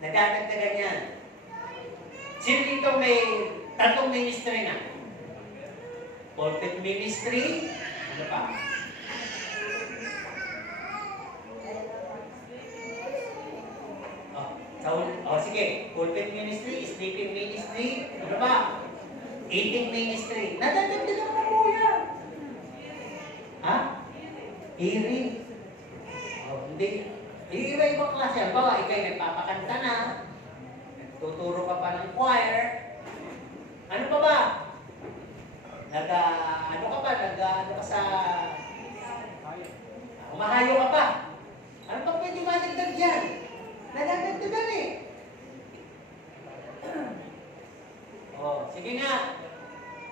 Nadadagdagan yan. Sino dito may tatlong ministry na? Pulpit ministry, ano pa? Sige. Pulpit ministry, sleeping ministry, ano ba? Eating ministry. Nadadagdagan na po yan. Ha? Hearing. Hindi. Iba-ibang klase. Halimbawa, ikay nagpapakanta na, tuturo ka pa ng choir. Ano pa ba? Ano ka sa... Umahayo ka pa. Ano pa pwede madagdag dyan? Nadadagdagan eh. Sige nga.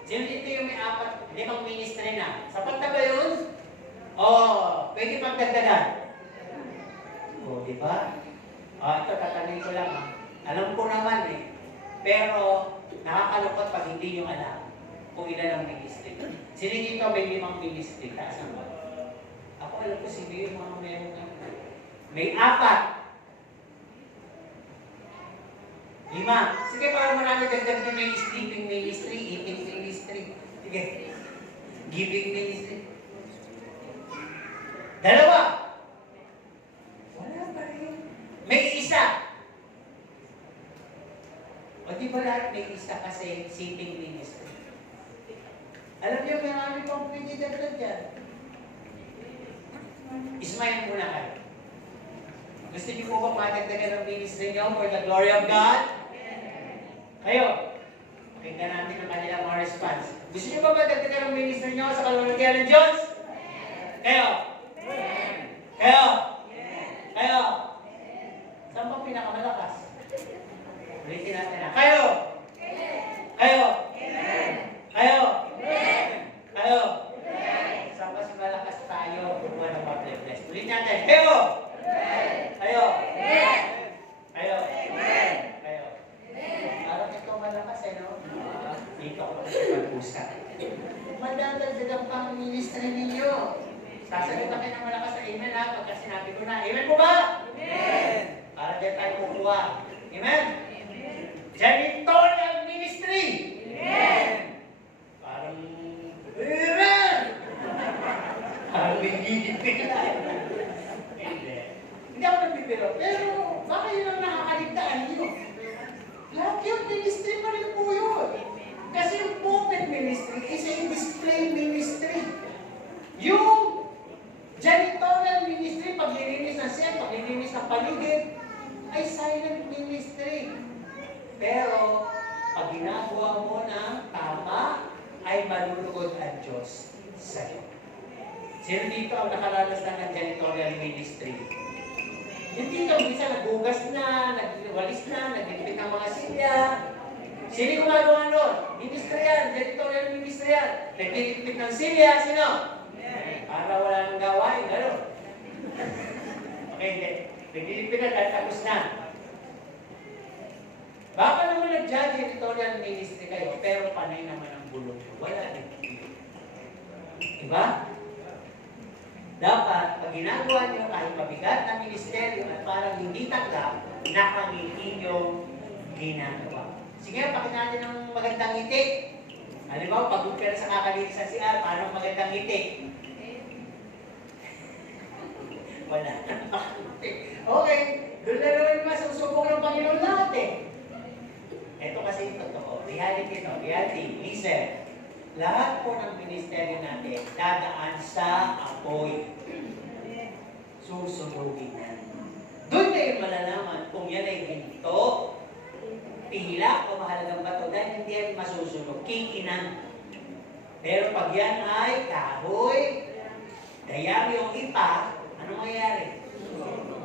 Sino dito yung may 5 ministry na? Sapat na ba yun? Pwede pagdagdagan. Di ba? Ito, tatanungin ko lang. Alam ko naman eh. Pero, nakakalungkot pag hindi nyo alam kung ilan ang ministry. Sino dito may 5 ministry? Taas ang ba? Ako alam ko sino yung mga meron na. May 4. 5. Sige, para marami dagdag na may sleeping ministry, eating ministry. Sige. Giving ministry. 2. Wala pa rin. May 1. O di ba lahat may 1 kasi sitting ministry? Alam niyo, marami pang pwede dagdag dyan. Ismayan muna kayo. Gusto niyo po ba madagdagan ng ministry niyo for the glory of God? Kayo, pakinggan natin ang kanilang mga response. Gusto niyo ba madagdagan ng ministry niyo sa kalulugyan ng Diyos? Kayo? Kayo? Kayo? Saan ba pinakamalakas? Ulitin natin na. Kayo? Kayo? Kayo? Kayo? Saan ba si malakas tayo? Wala pa bless. Ulitin natin. Kayo? Kayo? Kayo? Kayo? Parang ito malakas eh, no? Dito ako pag-usap. Madadagdagan pa ang ministry ninyo. Sasalita kayo ng malakas na amen ha, pagka sinabi ko na. Amen po ba? Amen! Para dyan tayo kukuha. Amen? Janitorial ministry! Amen! Parang, amen! Parang bigigit na. Hindi ako nagbibiro, pero baka yun ang nakakaligtaan nyo. Lahat yung ministry pa rin po yun. Kasi yung pulpit ministry is a display ministry. Yung janitorial ministry, paglilinis ng set, paglilinis ng paligid, ay silent ministry. Pero, pag ginagawa mo ng tama, ay malulugod ang Diyos sa'yo. Sino dito ang nakaranas na ng janitorial ministry? Yung dito, minsan nagbugas na, nagwalis na, nagligpit ng mga silya. Sino gumagawa nun? Ministry yan, janitorial ministry yan. Nagligpit ng silya, sino? Para wala nang gawain, gano'n. Okay, hindi. Nagligpit na dahil tapos na. Baka naman nag-janitorial ministry kayo, pero panay naman ang bulong. Wala din. Diba? Dapat, pag ginagawa niyo kahit mabigat na ministeryo at parang hindi tanggap, nakangiti yung ginagawa. Sige, pakita natin ng magandang ngiti. Halimbawa, pag-upera sa kakalinis sa CR, paano magandang ngiti? Wala. Okay, doon na naman masusubok ng Panginoon natin. Ito kasi totoo. Reality ito. Reality. Listen. Lahat po ng ministeryo natin dadaan sa apoy. Susunugin na. Doon kayo malalaman kung yan ay ginto, pila o mahalagang bato dahil hindi yan masusunog. Kikinan. Pero pag yan ay kahoy, dayang yung ipa, ano mangyayari?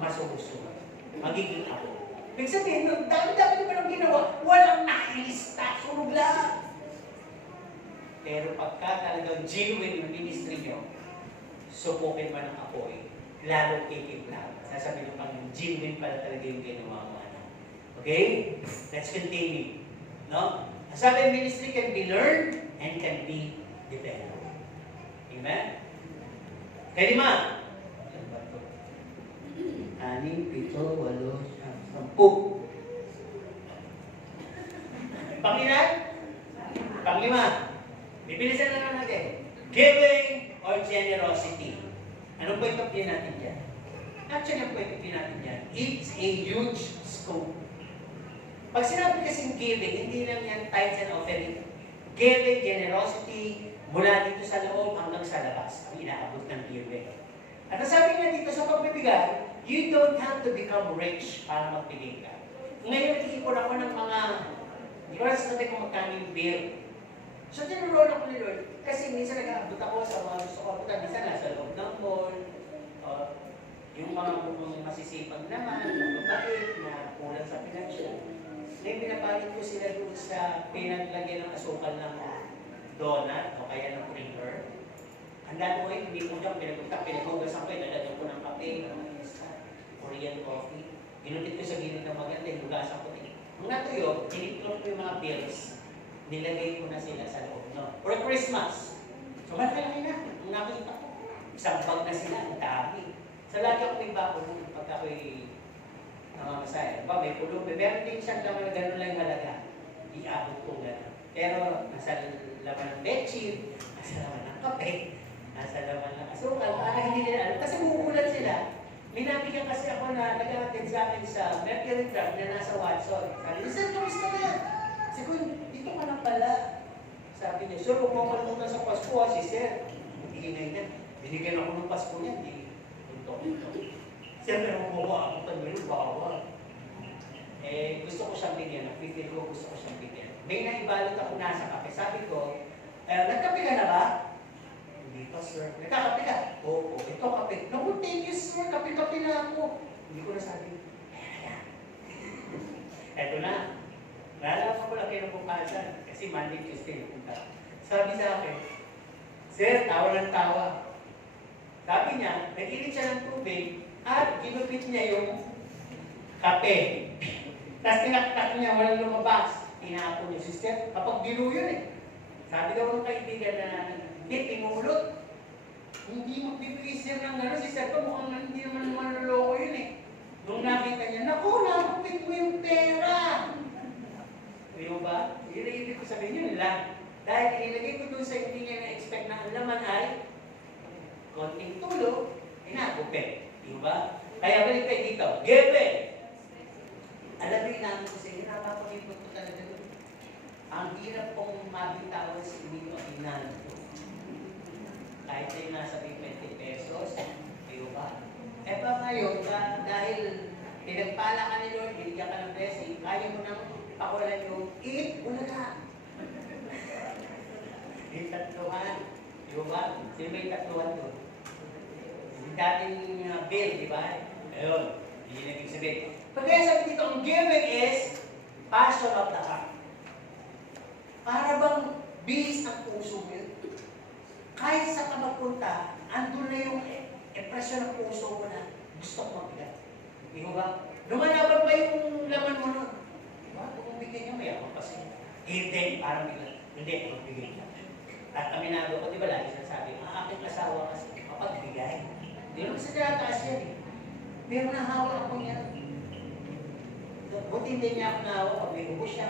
Masusunog. Magiging apoy. Ibig sabihin, dami-dami naman ang ginawa, walang nakilista, sunog lang. Pero pagka talagang genuine yung ministry nyo, supukin man ng apoy, lalo kikipla. Sasabihin ng Panginoon, genuine pala talaga yung ginawa mo. Okay? Let's continue. No? Sabi, ministry can be learned and can be developed. Amen? Kalima. 6, 7, 8, 10. Pangilan? Panglima. Bibilisan na lang natin. Giving or generosity. Anong point of view natin dyan? Actually, ang point of view natin dyan, it's a huge scope. Pag sinabi kasing giving, hindi lang yan tithes and offering. Giving, generosity, mula dito sa loob hanggang sa labas. Ang inaabot ng giving. At ang sabi nga dito sa pagbibigay, you don't have to become rich para magbigay ka. Ngayon, nag-iipon ako ng mga, hindi ko lang sasabi kung magkano yung bill. So, tinurol ako ni Lord. Kasi minsan nag-aabot ako sa mga gusto ko abutan. Minsan nasa loob ng mall. Yung mga mukhang masisipag naman, mababait, na kulang sa financial. Ngayon, pinapalit ko sila doon sa pinaglagyan ng asukal ng donut o kaya ng printer. Ang dati ko hindi ko dyan pinaghugasan ko, ilalagyan ko ng kape, ng Korean coffee. Ginulit ko sa gilid ng maganda, hugasan ko. Nung natuyo, tinitlog ko yung mga bills, nilagay ko na sila sa loob. No? For Christmas. So, malaki na. Nung nakita ko, isang bag na sila, ang dami. So, lagi ako may bako nung pagka ako'y namamasaya. Ba, may pulong. Meron din siyang laman na gano'n lang yung halaga. Iabot ko gano'n. Pero, nasa laman ng bedsheet, nasa laman ng kape, nasa laman ng asukal. Para hindi nila alam. Kasi buulan sila. May nabigyan kasi ako na nag-attend sa akin sa Mercury Club na nasa Watson. Sabi niya, sir, kamusta na? Siguro, dito ka na pala. Sabi niya, sir, huwag mo kalimutan sa Pasko ha, si sir. Hinay na. Binigyan ako ng Pasko niya, hindi. Sir, pero mo ko ako pag-meron, bawal. Gusto ko siyang bigyan. Napipil ko, gusto ko siyang bigyan. May naibalot ako nasa kape. Sabi ko, nagkape ka na ba? Hindi pa, sir. Nagkakape ka? Oo, ito kape. Naku, thank you, sir. Kape-kape na ako. Hindi ko nasabi. Eto na. Nalala ko lang kayo ng bukasan. Kasi Monday, Tuesday, punta. Sabi sa akin, sir, tawa ng tawa. Sabi niya, nag-init siya ng tubig at ginupit niya yung kape. Tapos tinaktak niya, walang lumabas. Tinapon niya. Sister, kapag bilu yun eh. Sabi daw ng kaibigan na, hindi, pinulot. Hindi magbibigay siya ng gano'n. Sister ko, mukhang hindi naman manloloko yun eh. Nung nakita niya, naku, nakapit mo yung pera. Di mo ba? Ibig ko sabihin yun lang. Dahil inilagay ko doon sa hindi niya na-expect na ang laman ay konting tulog, inagupit. Di ba? Kaya balik tayo dito. Giving! Alam mo yung namin ko sa inyo, napapagipot ko talaga doon. Ang hirap kong mabitawan sa inyo ang inanin ko. Kahit sa'yo nasa 20 pesos, di ba? Pa ngayon, dahil pinagpala ka ni Lord, binigyan ka ng blessing, kaya mo nang pakulan yung ulaga. Yung tatluhan. Di ba? Sino may tatluhan doon? Yung dating bill, di ba? Ayun. Hindi na ibig sabihin. Pagkaya sabi dito, ang giving is passion of the heart. Para bang bihis ng puso mo yun? Kahit sa ka magpunta, andun na yung impresyon ng puso mo na gusto ko magbigay. Di ba? Lumalaban pa yung laman mo nun. Diba? Kung bigyan niya, may ako kasi. Hindi, parang bigla. Hindi, magbigay niya. At aminado ko, di ba lagi sinasabi, ang aking asawa kasi mapagbigay. Hindi naman sa tinataas yan eh. Pero nahawa ako niya. Buti hindi niya ako nahawa pag may ubos siya.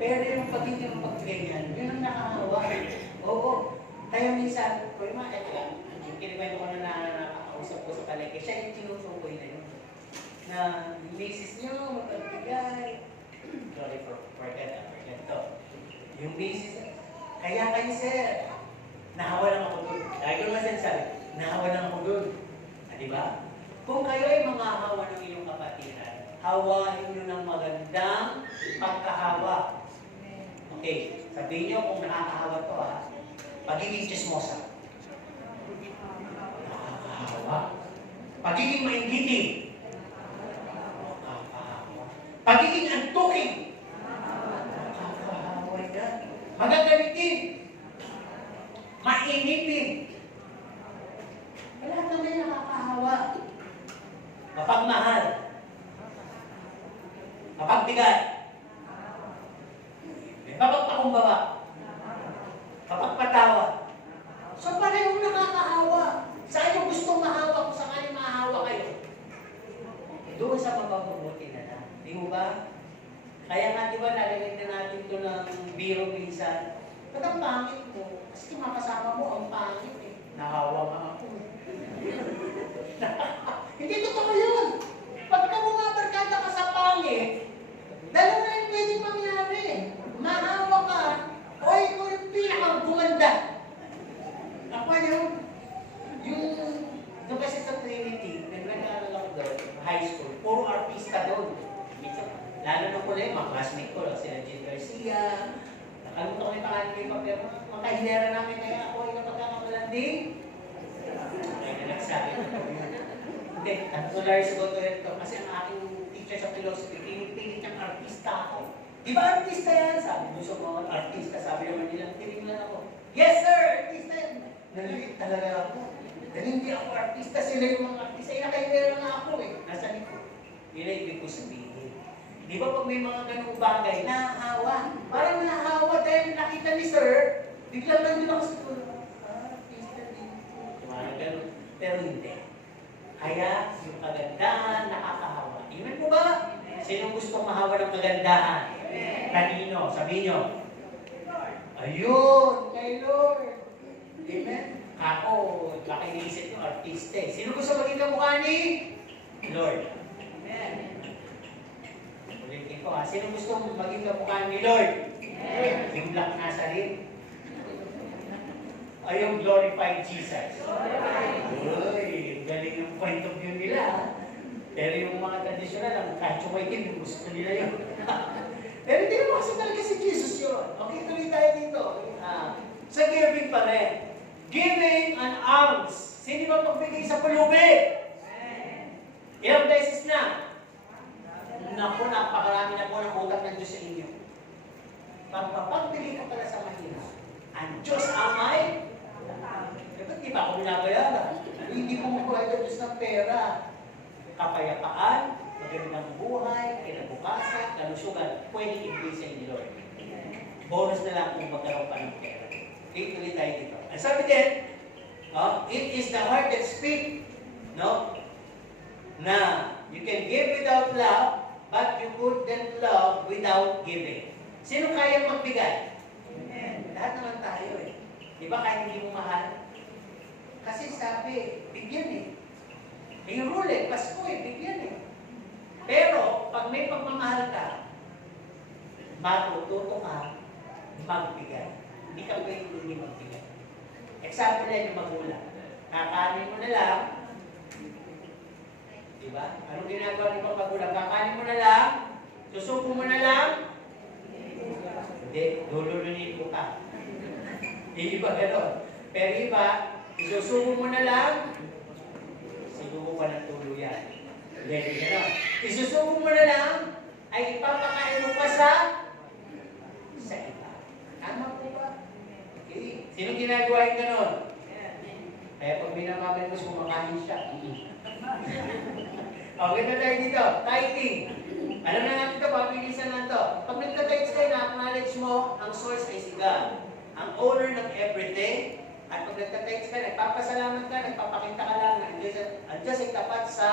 Pero yung pagiging magbigay niyan, yun ang nakahawa. Oo. Kaya minsan, ko yung mga yung kinikwento ko na nakakausap ko sa palengke, siya yung tinutukoy na yun. Na yung misis niyo, mapagbigay. Sorry forget to. Yung misis niyo, kaya kayo sir, nahawa lang ako doon. Dahil ko naman sinasabi, nahawa lang ako doon. Diba? Kung kayo ay manghahawa ng inyong kapatiran, hawain nyo ng magandang pagkahawa. Okay, sabihin nyo kung nakakahawa to ha. Pagiging chismosa. Nakakahawa. Pagiging mainggiting. Nakakahawa. Pagiging antuking. Nakakahawa yan. Magagalitin. Mainipin. Wala naman nakakahawa. Mapagmahal. Mapagbigay. pakumbaba? Kapag patawad. So parehong nakakahawa. Saan yung gustong mahawa kung sakaling mahahawa kayo? Doon sa mapapabuti na lang. Di mo ba? Kaya nga, di ba, narinig na natin ito ng biro minsan. Ba't ang pangit mo? Kasi makasama mo, ang pangit eh. Nahawa nga ako. Hindi totoo yun. Pagka bumabarkada ka sa pangit, dalawa na yung pwedeng mangyari. Mahawa ka, o ikaw yung pinakang gumanda. Ako yung kasi sa Trinity, nag-aaral ako doon, high school, puro artista doon. Lalo na ko na yung mga classmate ko, sila Jim Garcia, nakalimutan ko yung pangalan ko yung pero mga kahilera namin kaya ako yung pagkakamalanding. Kaya na nagsabi ko. Hindi, Lars Gotoerto, kasi ang aking teacher sa philosophy, pinipilit niyang artista ako. Di ba artista yan? Sabi mo sa mga artista, sabi naman nilang tinignan ako. Yes sir, artista yan. Naliit talaga ako. Dahil hindi ako artista, sila yung mga artista. Nakahilera nga ako eh. Nasa likod. Yun ay ibig ko sabihin. Di ba pag may mga ganung bagay, nahahawa. Parang nahahawa dahil nakita ni sir, biglang lang din ako sa tulo. Artista din. Parang ganun. Pero hindi. Kaya yung kagandahan nakakahawa. Iman mo ba? Sino gustong mahawa ng kagandahan? Kanino? Sabihin nyo. Ayun, kay Lord. Amen? Ako, nakinisip yung artista eh. Sino gusto maging kamukha ni Lord? Amen. Ulitin ko ha. Sino gusto maging kamukha ni Lord? Amen. Yung Black Nazarene? Ay, yung glorified Jesus? Uy, galing ng point of view nila. Pero yung mga traditional, ang kachuwaitin, gusto nila yun. Pero hindi naman kasi talaga si Jesus yun. Okay, tuloy tayo dito. Sa giving pa rin. Giving an alms. Sino ba magbigay sa pulubi? Ilang beses na? Naku, napakarami na po ng utang ng Diyos sa inyo. Pagpapagbili ka pala sa mahina, ang Diyos amay, dapat di ba ako binabayaran? Hindi ko mabuhay ng Diyos ng pera. Kapayapaan, magandang buhay, kinabukasan, kalusugan, pwede ibigay sa inyo, Lord. Bonus na lang kung magkaroon pa ng pera. Okay, tuloy tayo dito. Ang sabi din, it is the heart that speaks, no? Na you can give without love, but you couldn't love without giving. Sino kaya magbigay? Lahat naman tayo eh. Di ba kahit hindi mo mahal? Kasi sabi, bigyan eh. Yung rule eh, Pasko eh, bigyan eh. Pero, pag may pagmamahal ka, matututo ka magbigay. Hindi ka pwede hindi magbigay. Example na yung magulang. Kakanin mo na lang, diba? Anong ginagawa ng mga magulang? Kakanin mo na lang, susuko mo na lang, hindi, lululunin ko ka. Iba gano'n. Pero iba, isusuko mo na lang, sinuko pa ng tuluyan. Hindi gano'n. Isusuko mo na lang, ay ipapakain mo pa sa iba. Tama po ba? Okay. Sino ginagawa yung gano'n? Kaya pag minamamay mo, kumakain siya. Okay na tayo dito. Tithing. Alam na natin ito, pabilisan na ito. Pag nagtatites kayo, na-acknowledge mo, ang source ay si God. Ang owner ng everything. At pag nagtatites ka, nagpapasalamat ka, nagpapakita ka lang, ang Diyos ay tapat sa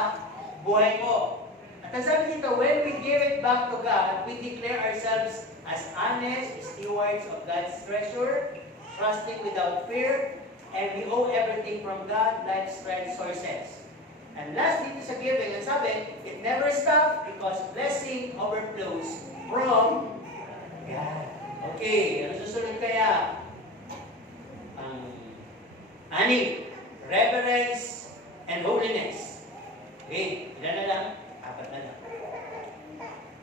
buhay mo. At ang sabi dito, when we give it back to God, we declare ourselves as honest stewards of God's treasure, trusting without fear, and we owe everything from God, life's strength sources. And last dito sa giving, ang sabi, it never stops because blessing overflows from God. Okay, ano susunod kaya? Ani, reverence and holiness. Okay, ilan na lang? 4 na lang.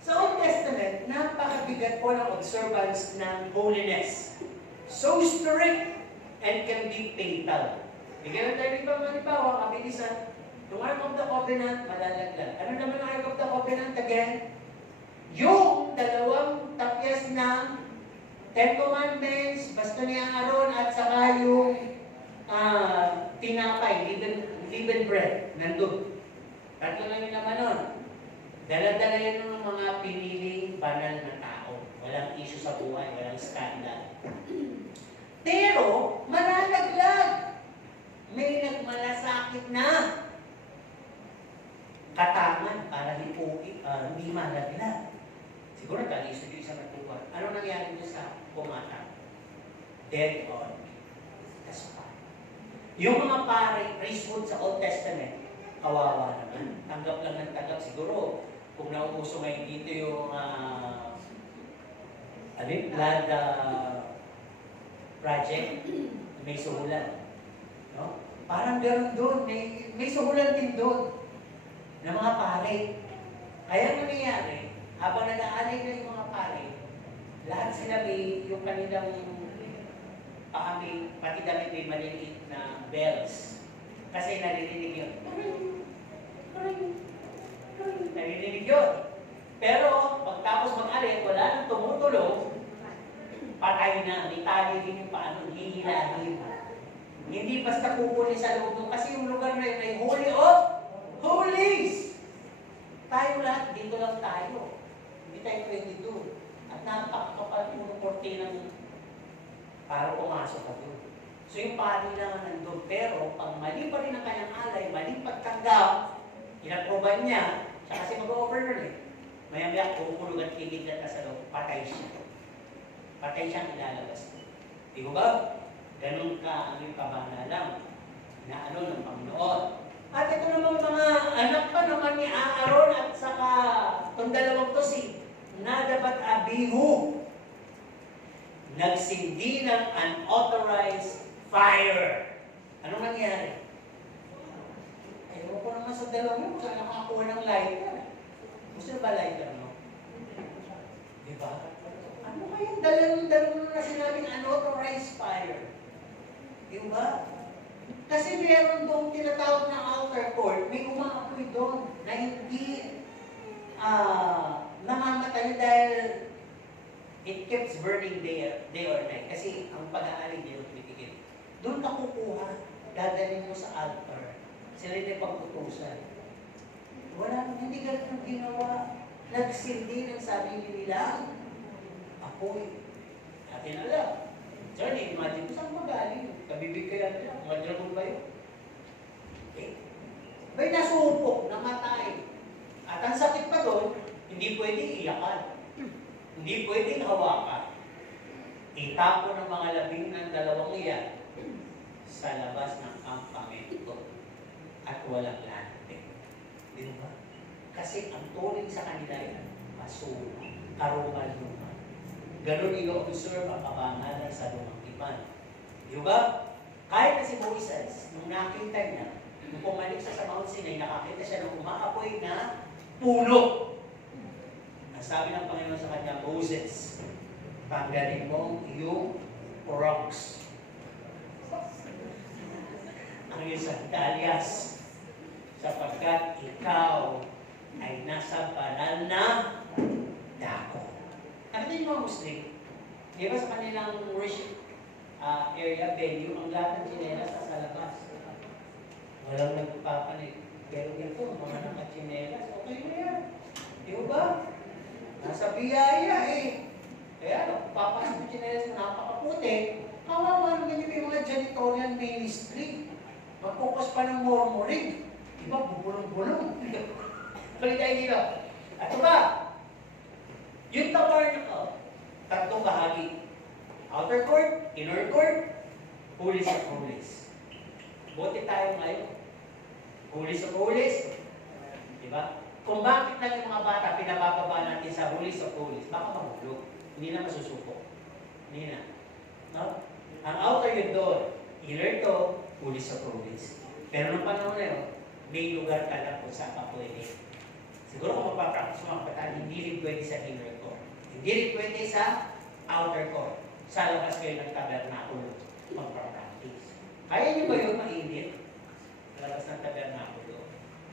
Sa Old Testament, napakabigat po ng observance ng holiness. So strict and can be fatal. Bigyan na tayo dito mga halimbawa, kabilisan. Yung Ark of the Covenant, malalaglag. Ano naman ang Ark of the Covenant again? Yung 2 tapyas ng 10 Commandments, basta ni Aaron, at saka yung tinapay, leavened bread, nandun. 3 lang yung naman nun. Dala-dala yun ng mga piniling banal na tao. Wala walang issue sa buhay, walang scandal. Pero, malalaglag. May nagmalasakit na. Katangan para hindi malaglag. Siguro taliso yung isang natuwa. Ano nangyari niya sa pumata? Dead on the spot. Yung mga pare, priesthood sa Old Testament, kawawa naman. Tanggap lang ng tanggap. Siguro, kung nauuso ngayon dito yung blood project, may suhulan. No? Parang gano'n doon. May suhulan din doon ng mga pare. Kaya nangyayari, habang nag-aalay na yung mga pare, lahat sila may yung kanilang pati damit may maliliit na bells. Kasi naririnig yun. Naririnig yun. Pero, pagtapos mag-alay, wala nang tumutulong, patay na. May tali din yung paano, hihilahin. Hindi basta kukunin sa loob doon. Kasi yung lugar na yun ay Holy of Holies. Tayo lahat, dito lang tayo. Hindi tayo pwede doon. At napakapal yung kortinang para pumasok ka doon. So yung pari lang nandun. Pero pag mali pa rin ang kanyang alay, maling pagtanggap, inaproban niya, siya kasi mag-over nun eh. Maya-maya, kukulog at kikidlat ka sa loob, patay siya. Patay siyang ilalabas. Di ba ba? Ganun ka ang kabanalang na ng Panginoon. At ito naman mga anak pa naman ni Aaron at saka itong dalawang to si Nadab at Abihu. Nagsindi ng unauthorized fire. Anong nangyari? Ayaw ko naman sa dalawang yun, kung nakakuha ng lighter. Gusto ba lighter, no? Diba? Ano kayang dalawang na sinabing unauthorized fire? Diba? Kasi meron doon tinatawag na outer court, may umaapoy doon na hindi namamatay dahil it keeps burning day or night. Kasi ang pag-aalay din ang pitigil. Doon ka kukuha, dadalhin mo sa altar. Sila din pagtutusan. Hindi ganun ang ginawa. Nagsindi ng sarili nila. Apoy. Atin alam. Johnny, imagine mo saan magaling. Kabibig kaya nila. Mga dragon ba yun? Okay. May nasupok, namatay. At ang sakit pa doon, hindi pwede iyakan. Hindi pwedeng hawakan. Itapo ng mga labing ng dalawang iyan sa labas ng kampamento at walang lante. Di ba? Kasi ang turing sa kanila ay masuro, karumal-rumal. Ganun i-observe ang kabangalan sa lumang tipan. Di ba? Kahit na si Moises, nung nakita niya, nung pumalik sa Mount Sinai, nakakita siya ng umaapoy na puno. Ang sabi ng Panginoon sa kanya, Moses, tanggalin mo yung rocks. Ang isang sandalias, sapagkat ikaw ay nasa banal na dako. Nakita yung mga Muslim, di ba sa kanilang worship area, venue, ang lahat ng tsinelas sa labas. Walang nagpapanig. Pero ito, mga nakatsinelas, okay na yan. Di ba? Nasa biyaya eh. Kaya, papasok yung tsinelas na napakaputi, kawawa naman yung mga janitorial ministry. Mag-focus pa ng murmuring. Di ba? Bubulong-bulong. Balik tayo dito. At ito ba? Yung tabernacle, tatlong bahagi. Outer court, inner court, holies of holies. Buti tayo ngayon. Holies of holies. Diba? Kung bakit lang yung mga bata pinabababa natin sa holies of holies, baka mahulog. Hindi na masusuko. Hindi na. No? Ang outer yun doon, inner to, holies of holies. Pero nung panahon na yun, may lugar ka lang kung saan ka pwede. Siguro kung mapapractice mga kabataan, hindi rin pwede sa inner court. Hindi rin pwede sa outer court. Sa labas kayo ng tabernakulo, magpapractice. Kaya niyo ba yun mainit? Sa labas ng tabernakulo.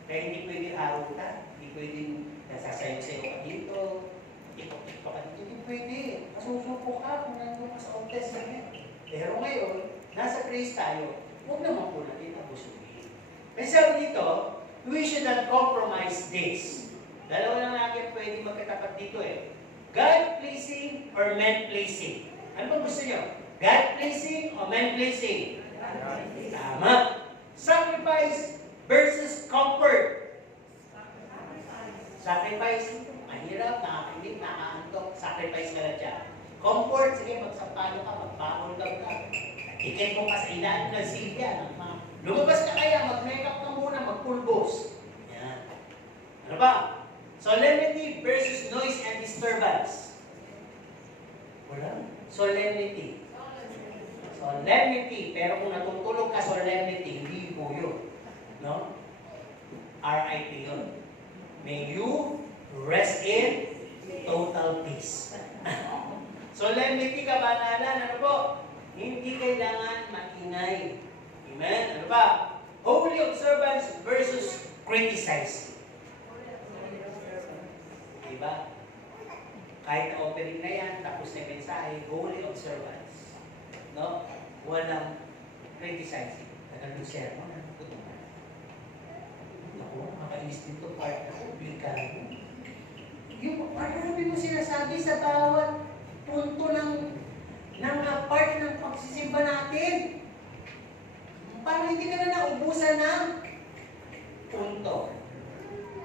Kaya hindi pwede harutan, hindi pwede nasasayo-sayo ka dito, ikot-ikot ka dito, hindi pwede. Masusuko ka kung nandun ka sa Old Testament. Pero ngayon, nasa Christ tayo, huwag naman po natin abusuhin. May sabi dito, we should not compromise this. Dalawa lang natin pwede magkatapat dito eh. God-pleasing or man-pleasing? Ano ba gusto nyo? God-pleasing o man-pleasing? Tama. Sacrifice versus comfort. Sacrifice, mahirap, nakakakinig, nakakaantok. Sacrifice ka na dyan. Comfort, sige, magsapalo ka, magbakol ka. Ikit mo pa sa ilan ng silya. Lumabas ka kaya, mag-makeup ka muna, magpulbos. Yan. Ano ba? Solemnity versus noise and disturbance. Wala. Solemnity. Solemnity. Pero kung natutulog ka solemnity, hindi po yun. No? RIP yun. May you rest in total peace. Solemnity, kabanalan, ano po? Hindi kailangan maingay. Amen? Ano ba? Holy observance versus criticizing. Diba? Kahit na opening na yan, tapos na mensahe, holy observance. No? Walang criticizing. Tagal ng sermon, ano po ito? Ako, makainis dito, part ako, obligado. Yung marami mo sinasabi sa bawat punto ng part ng pagsisimba natin. Para hindi ka na naubusan ng punto.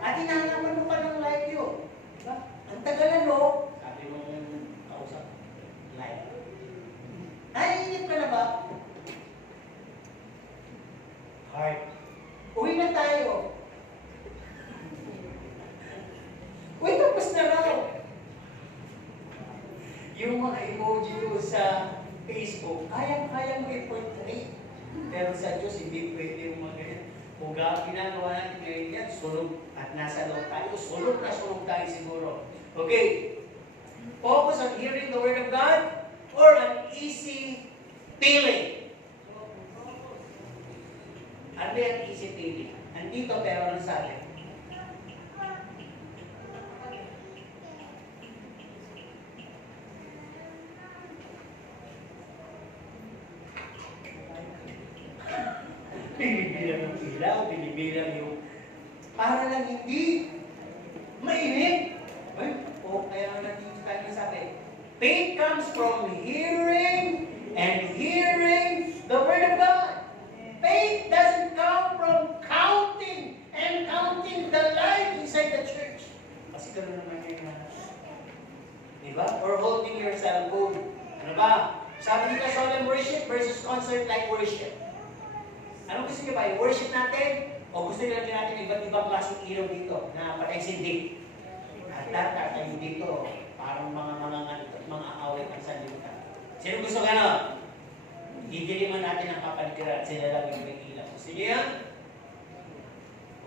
At hinahanapan mo pa ng live yun. Diba? Ang tagal na, no? Sabi mo kausap, live. Naiinip ka na ba? Heart. Uwi na tayo. Uy, tapos na raw. Yung mga emoji ko sa Facebook, kaya mo i-portray. Pero sa Diyos, hindi pwede yung mga ganyan. Kung ginagawa natin ngayon yan, sulog at nasa loob tayo. Sulog na sulog tayo siguro. Okay. Focus on hearing the Word of God or an easy feeling. Ano yung easy feeling? Andito pero ano sabi? Binibilang yung ilaw, binibilang yung para lang hindi mainit. Ay, kaya nandito tayo sabi, faith comes from hearing and hearing the Word of God. Faith doesn't come from counting and counting the life inside the church. Kasi gano'n naman yung diba? Or holding your cellphone. Ano ba? Sabi nila solemn worship versus concert-like worship. Ano gusto nyo ba? I-worship natin? O gusto nyo lang natin iba't ibang klaseng ilaw dito na patay sindi? At tayo dito, parang mga awit ang sanlibutan. Sino gusto gano'n? Didiliman natin ang kapaligiran. Sila lang yung may ilaw. Gusto nyo yan?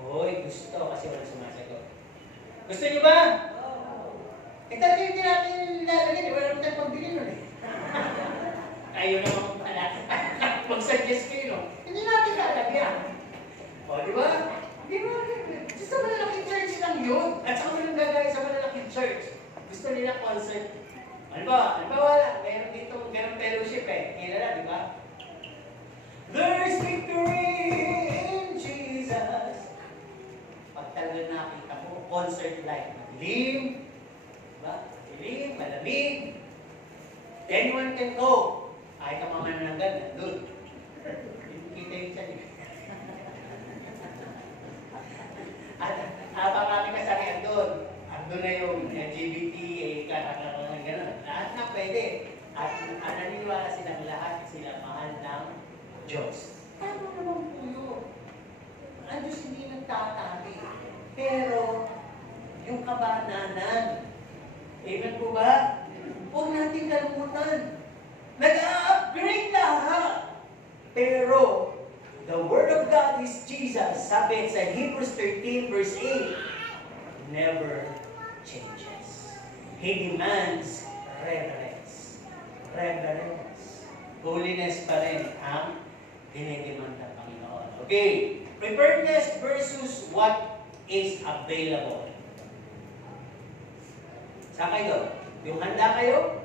Hoy, gusto kasi walang sumasagot. Gusto nyo ba? Eh talaga hindi natin lalagyan. Wala naman tayong pambili nun eh. Ayaw naman pala. Mag-suggest kayo, no? Hindi natin lalagyan. O, di ba? Di ba? Sa malalaking church lang yun. At saka walang gagawin sa malalaking church. Gusto nila concert. Ano ba? Wala. Mayroon dito ganang fellowship eh. Kailan, di ba? There's victory in Jesus. Pag talaga nakita mo, concert like madilim. Diba? Madilim, malamig. Anyone can go. Ay ka mamananggan, nandun. Kita yung siya. At habang kami kasari andun, andun na yung LGBT, gano'n. Lahat na pwede. At naniniwala silang lahat sila mahal ng Diyos. Tama naman po yun. Ang Diyos hindi nagtatabi. Pero, yung kabananan, amen po ba? Huwag natin kalimutan. Nag-upgrade lahat. Pero, the Word of God is Jesus. Sabi sa Hebrews 13 verse 8, never changes. He demands reverence. Reverence. Holiness pa rin ang dinidemand ng Panginoon. Okay. Preparedness versus what is available. Saan kayo? Yung handa kayo?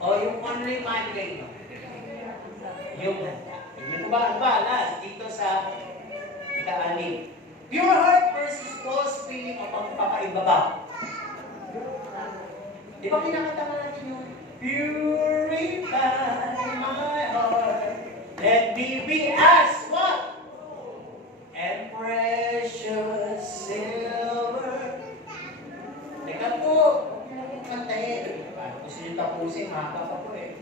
O yung only manigay nyo? Yung handa. Ano ba? Last, dito sa ika-anim. Pure heart versus false feeling of pagpapaibabaw. Di ba kinakatama natin yun? Purify my heart. Let me be as what? And precious silver. Teka po, kantahin. Paano gusto nyo tapusin? Haka pa po eh.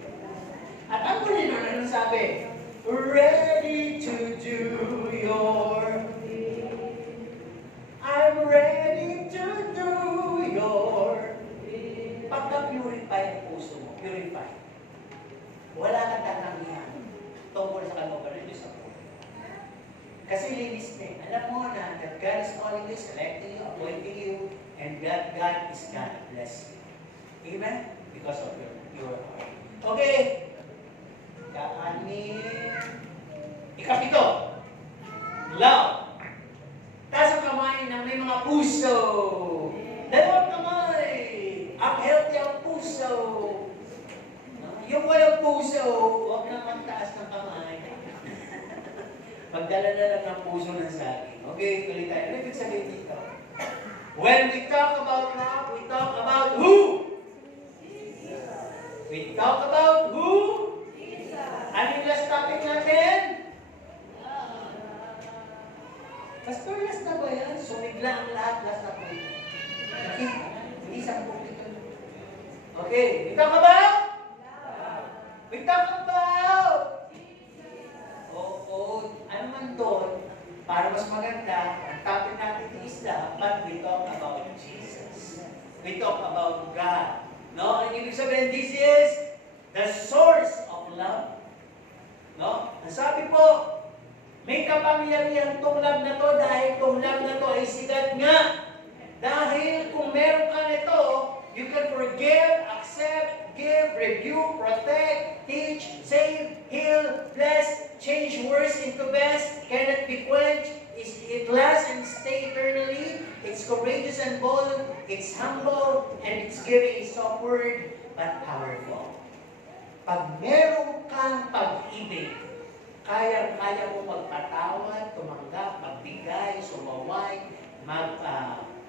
At ang huli nun, ano sabi? Ready to do your will. I'm ready to do your will. Pagka-purify ang puso mo, purify. Wala kang tatanggihan tungkol sa kalooban ng Diyos sa puso. Kasi linis na eh. Alam mo na that God is calling you, selecting you, appointing you, and God is gonna bless you. Amen? Because of your heart. Okay. Kaanin. Ikapito. Love. Taas ang kamay na may mga puso. Dalawang kamay. Ang healthy ang puso. Yung walang puso, huwag naman taas ng kamay. Magdala na lang ng puso ng saging. Okay, tuloy tayo. Ano ibig sabihin dito? When we talk about love, we talk about who? We talk about who? Ano yung last topic natin? Pastor, last na ba yan? So, bigla ang lahat, last na po. Okay? Hindi isang po ito. Okay, we talk about? We talk about? Oo, ano man doon, para mas maganda, ang topic natin is love, but we talk about Jesus. We talk about God. No? Ang ibig sabihin, this is the source of love. No? Ang sabi po, may kapangyarihan tong love na to dahil tong love na to ay sigat nga. Dahil kung meron ka nito, you can forgive, accept, give, rebuke, protect, teach, save, heal, bless, change worse into best, cannot be quenched, it lasts and stay eternally, it's courageous and bold, it's humble, and it's giving is upward but powerful. Pag meron kang pag-ibig, kaya mo magpatawad, tumanggap, magbigay, sumaway,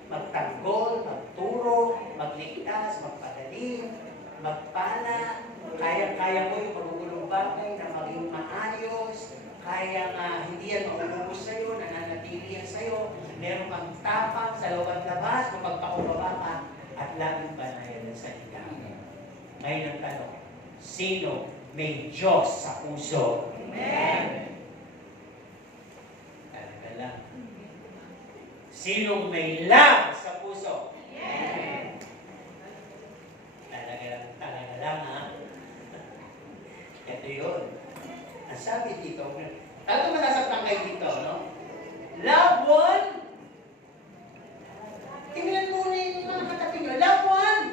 magtanggol, magturo, magligtas, magpagaling, magpala, kaya mo yung magugulong bagay na maging maayos, kaya hindi yan maulubos sa'yo, nananatili yan sa'yo, meron kang tapang sa loob at labas, mapagpakumbaba ka, at laging banayan ng salita. Ngayon ang tanong, sino may Diyos sa puso? Amen. Talaga lang. Sino may love sa puso? Amen. Talaga lang ha. Ito yun. Ang sabi dito, talagang masasaktan kayo dito, no? Love one. Tingnan muna yung mga katabi nyo. Love one.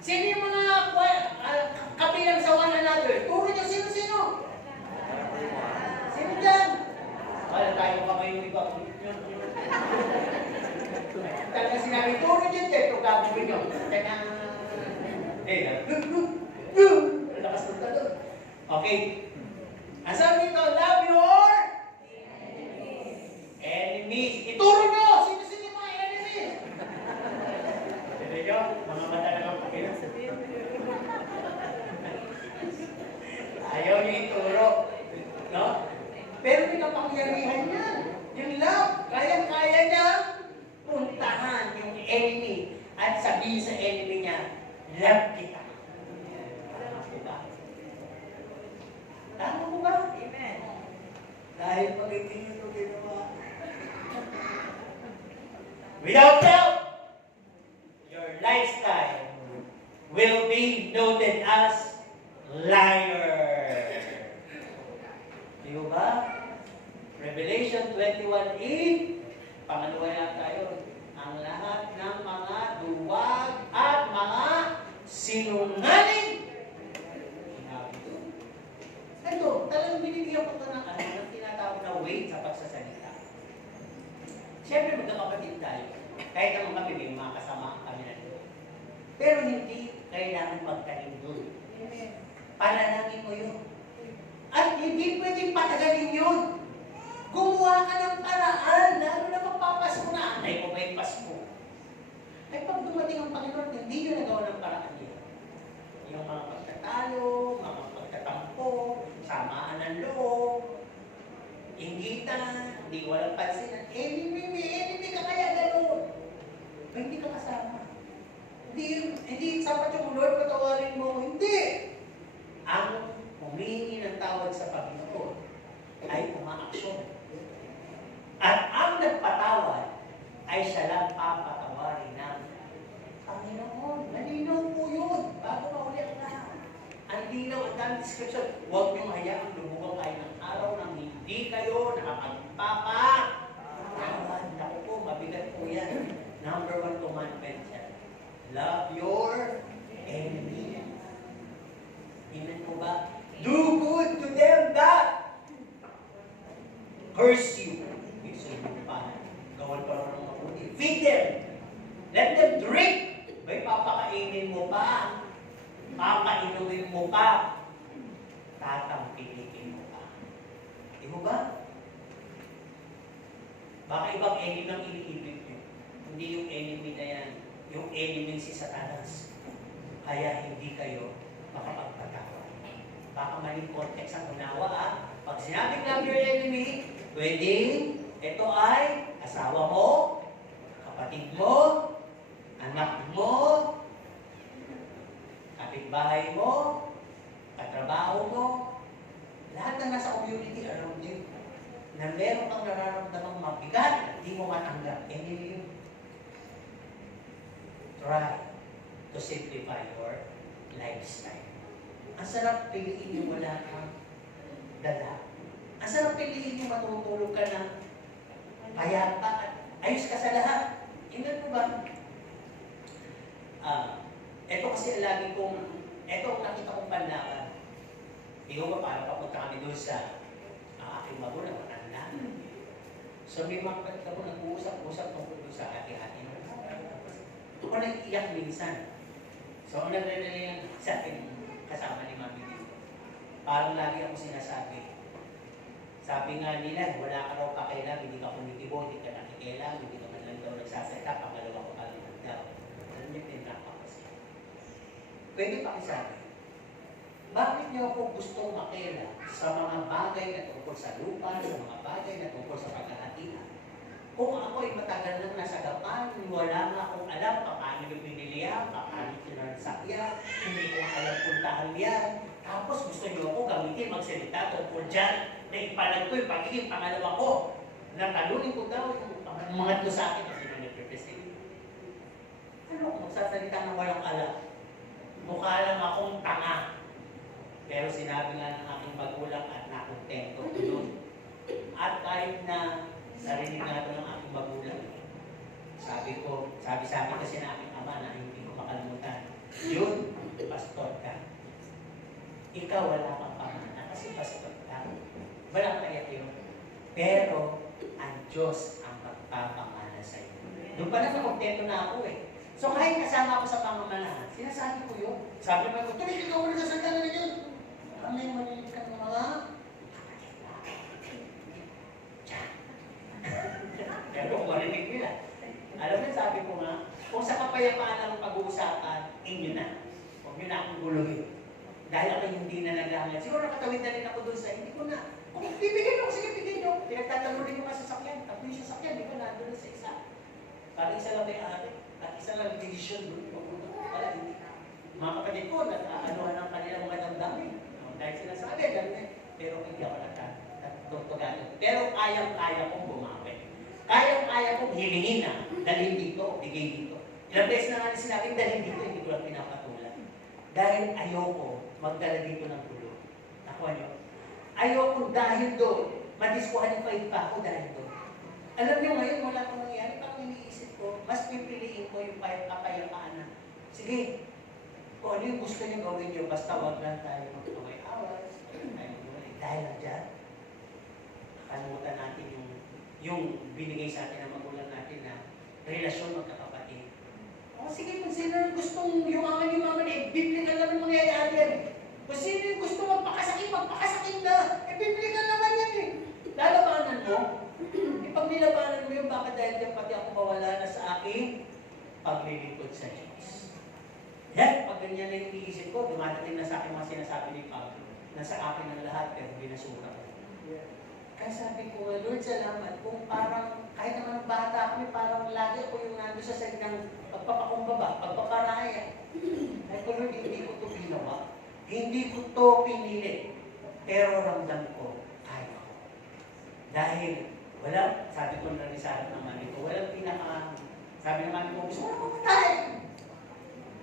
Sino yung mga kabilang sa one another? Turo nyo, sino? Sino dyan? Wala tayo kamay yung iba. Talaga sinabi, turo nyo dyan. Ito gagawin nyo. Teka. Lakas ng talo. Okay. Ang sabi nito, love your enemies. Ituro nyo! Sino yung mga enemies? Sige nyo, mga mata na lang pakilas. Ayaw niyo ituro. No? Pero may kapangyarihan yan. Yung love, kaya niya puntahan yung enemy at sabihin sa enemy niya, love kita. Tama mo ba? Amen. Dahil pag hindi nyo ito ginawa. Without doubt, your lifestyle will be noted as liar. Di ba? Revelation 21:8, pangalawa yata yun. Ang lahat ng mga duwag at mga sinungaling. Ito, talagang binibigyan ko ito ng tinatawag na weight sa pagsasalita. Siyempre, magkakapatid tayo. Kahit naman kami, may mga kasama kami na doon. Pero hindi kailangan magkalindol. Panalangin mo yun. At hindi pwedeng patagalin yun. Gumawa ka ng paraan, lalo na magpapasko na. Anay mo ba yung Pasko? Ay pag dumating ang Panginoon, hindi nyo nagawa ng paraan niya. Yung mga pagtatalo, mga pagtatampo, samaan ng loob, inggitan, hindi walang pansinan, enemy ka kaya gano'n. Ay, hindi ka kasama. Hindi sapat yung Lord, patawarin mo. Hindi! Ang humingi ng tawad sa Panginoon ay umaaksyon. At ang nagpatawad ay siya lang papatawarin ng Panginoon. Malinaw po yun. Bago mauli ang lahat. Ang linaw at ang description, huwag niyong hayaang lumugaw kayo ng araw nang hindi kayo nakapagpapatawad. Naku po, mabigat po yan. Number 1 commandment yan. Love your enemy. Amen po ba? Do good to them that curse you. So, pa, gawal pa lang ng mabuti. Feed them. Let them drink. May papakainin mo pa. Papainumin mo pa. Tatampilikin mo pa. Di mo ba? Baka ibang enemy ang iniibig nyo. Hindi yung enemy na yan. Yung enemy si Satanas. Kaya hindi kayo makapagpatawa. Baka maling context ang unawa. Pag sinabing love your enemy, pwedeng ito ay asawa mo, kapatid mo, anak mo, kapitbahay mo, katrabaho mo, lahat na nasa community around you, na meron kang nararamdamang mabigat at di mo matanggap. Enemy yun. Try to simplify your lifestyle. Ang sarap piliin yung wala kang dala. Ang sarap piliin yung matutulog ka na payapa at ayos ka sa lahat. Hindi po ba? Ito kasi lagi kong, ito ang nakita kong panlaban. Ikaw ba, para papunta kami doon sa aking magulang, matanda. So may mga kapatid ako nag-uusap-usap tungkol doon sa ate-ate. Ako nag-iyak minsan. So ang nagre-relay sa akin, kasama ni Mami dito. Parang lagi ako sinasabi. Sabi nga nila, wala ka raw pakailan, hindi ka kumitibo, hindi ka nakikialam, hindi ka man lang daw nagsasalita, pangalawa ko kalimutan daw. Ano niya pinaka kasi? Pwede pakisabi, bakit niyo ako gustong makialam sa mga bagay na tungkol sa lupa, sa mga bagay na tungkol sa paghahatian? Kung ako ay matagal nang nasa gapan, wala nga akong alam paano yung binili yan, paano sinansak yan, hindi ko alam puntahan yan. Tapos gusto niyo ako gamitin, magsalita tungkol dyan, na ipalag ko yung pagiging pangalawa ko. Natalunin ko daw yung mga ito sa akin kasi nung nag-represent. Ano kung magsasalita ng walang alam? Mukha lang akong tanga. Pero sinabi nga ng aking magulang at nakontento ko doon. At kahit na narinig nga ito ng aking magulang, sabi sa akin kasi na aking ama na hindi ko makalimutan, yun, pastor ka. Ikaw wala kang pamana kasi pastor ka. Walang kaya yun. Pero, ang Diyos ang magpapamana sa iyo. Doon pa na kontento na ako eh. So kahit kasama ako sa pamamanahan, sinasabi ko yun. Sabi naman ko, tuloy ikaw na sa salita na yun. May malilit ka ng mga pero kung marinig nila. Alam mo, sabi ko nga, kung sa kapayapaan ang pag-uusapan, inyo na. Huwag nyo na akong guluhin. Dahil ako hindi na naghahangat. Siguro nakatawid na rin ako doon sa, hindi ko na. Kung bibigyan ako, sige, bigyan nyo. Pinagtatanggulin nyo ka sa sakyan. Tapos yung sasakyan, di ba nandun sa isa. Parang isa lang may-ari. At isa lang decision doon. Wala, hindi. Mga kapatid ko, nag-aanuhan ng kanilang mga damdamin. Dahil sinasabi, pero hindi ako nagtutugano. Pero kayang-kaya kong bumapit. Kayang-kaya kong hilingin na, dalhin dito, bigay dito. Ilang beses na nga sinabing dalhin dito, hindi ko lang pinapatulan. Dahil ayoko magdala dito ng gulo. Nakuha nyo? Ayoko dahil doon, madisqualify pa ako dahil doon. Alam nyo ngayon, wala kang nangyari, parang iniisip ko, mas pipiliin ko yung kapayapaan na, sige, kung ano yung gusto nyo gawin nyo, basta wag lang tayo magkaway-away, dahil lang dyan, nakalimutan natin yung binigay sa atin ng magulang natin na relasyon magkakapatid. O sige, kung sino yung gustong yumaman eh, biblical naman mangyayari yan. Kung sino yung gusto magpakasakin na, biblical naman yan eh. Lalabanan mo, pag nilabanan mo yung baka dahil yung pati ako mawala na sa akin paglilingkod sa Diyos. Yan, pag ganyan na yung iisip ko, dumadating na sa akin mga sinasabi ni Pablo. Nasa akin ang lahat, pero binasura ko. Kaya sabi ko, Lord, salamat. Kung parang, kahit naman bata kami, parang lagi ako yung nandun sa side ng pagpapakumbaba, pagpaparaya. Kaya ko, Lord, hindi ko ito ginawa. Hindi ko ito pinili. Pero ramdam ko, kaya ko. Dahil, wala, sabi ko na rin sa harap ng mami ko, walang sabi ng mami ko, gusto ko na mamatay.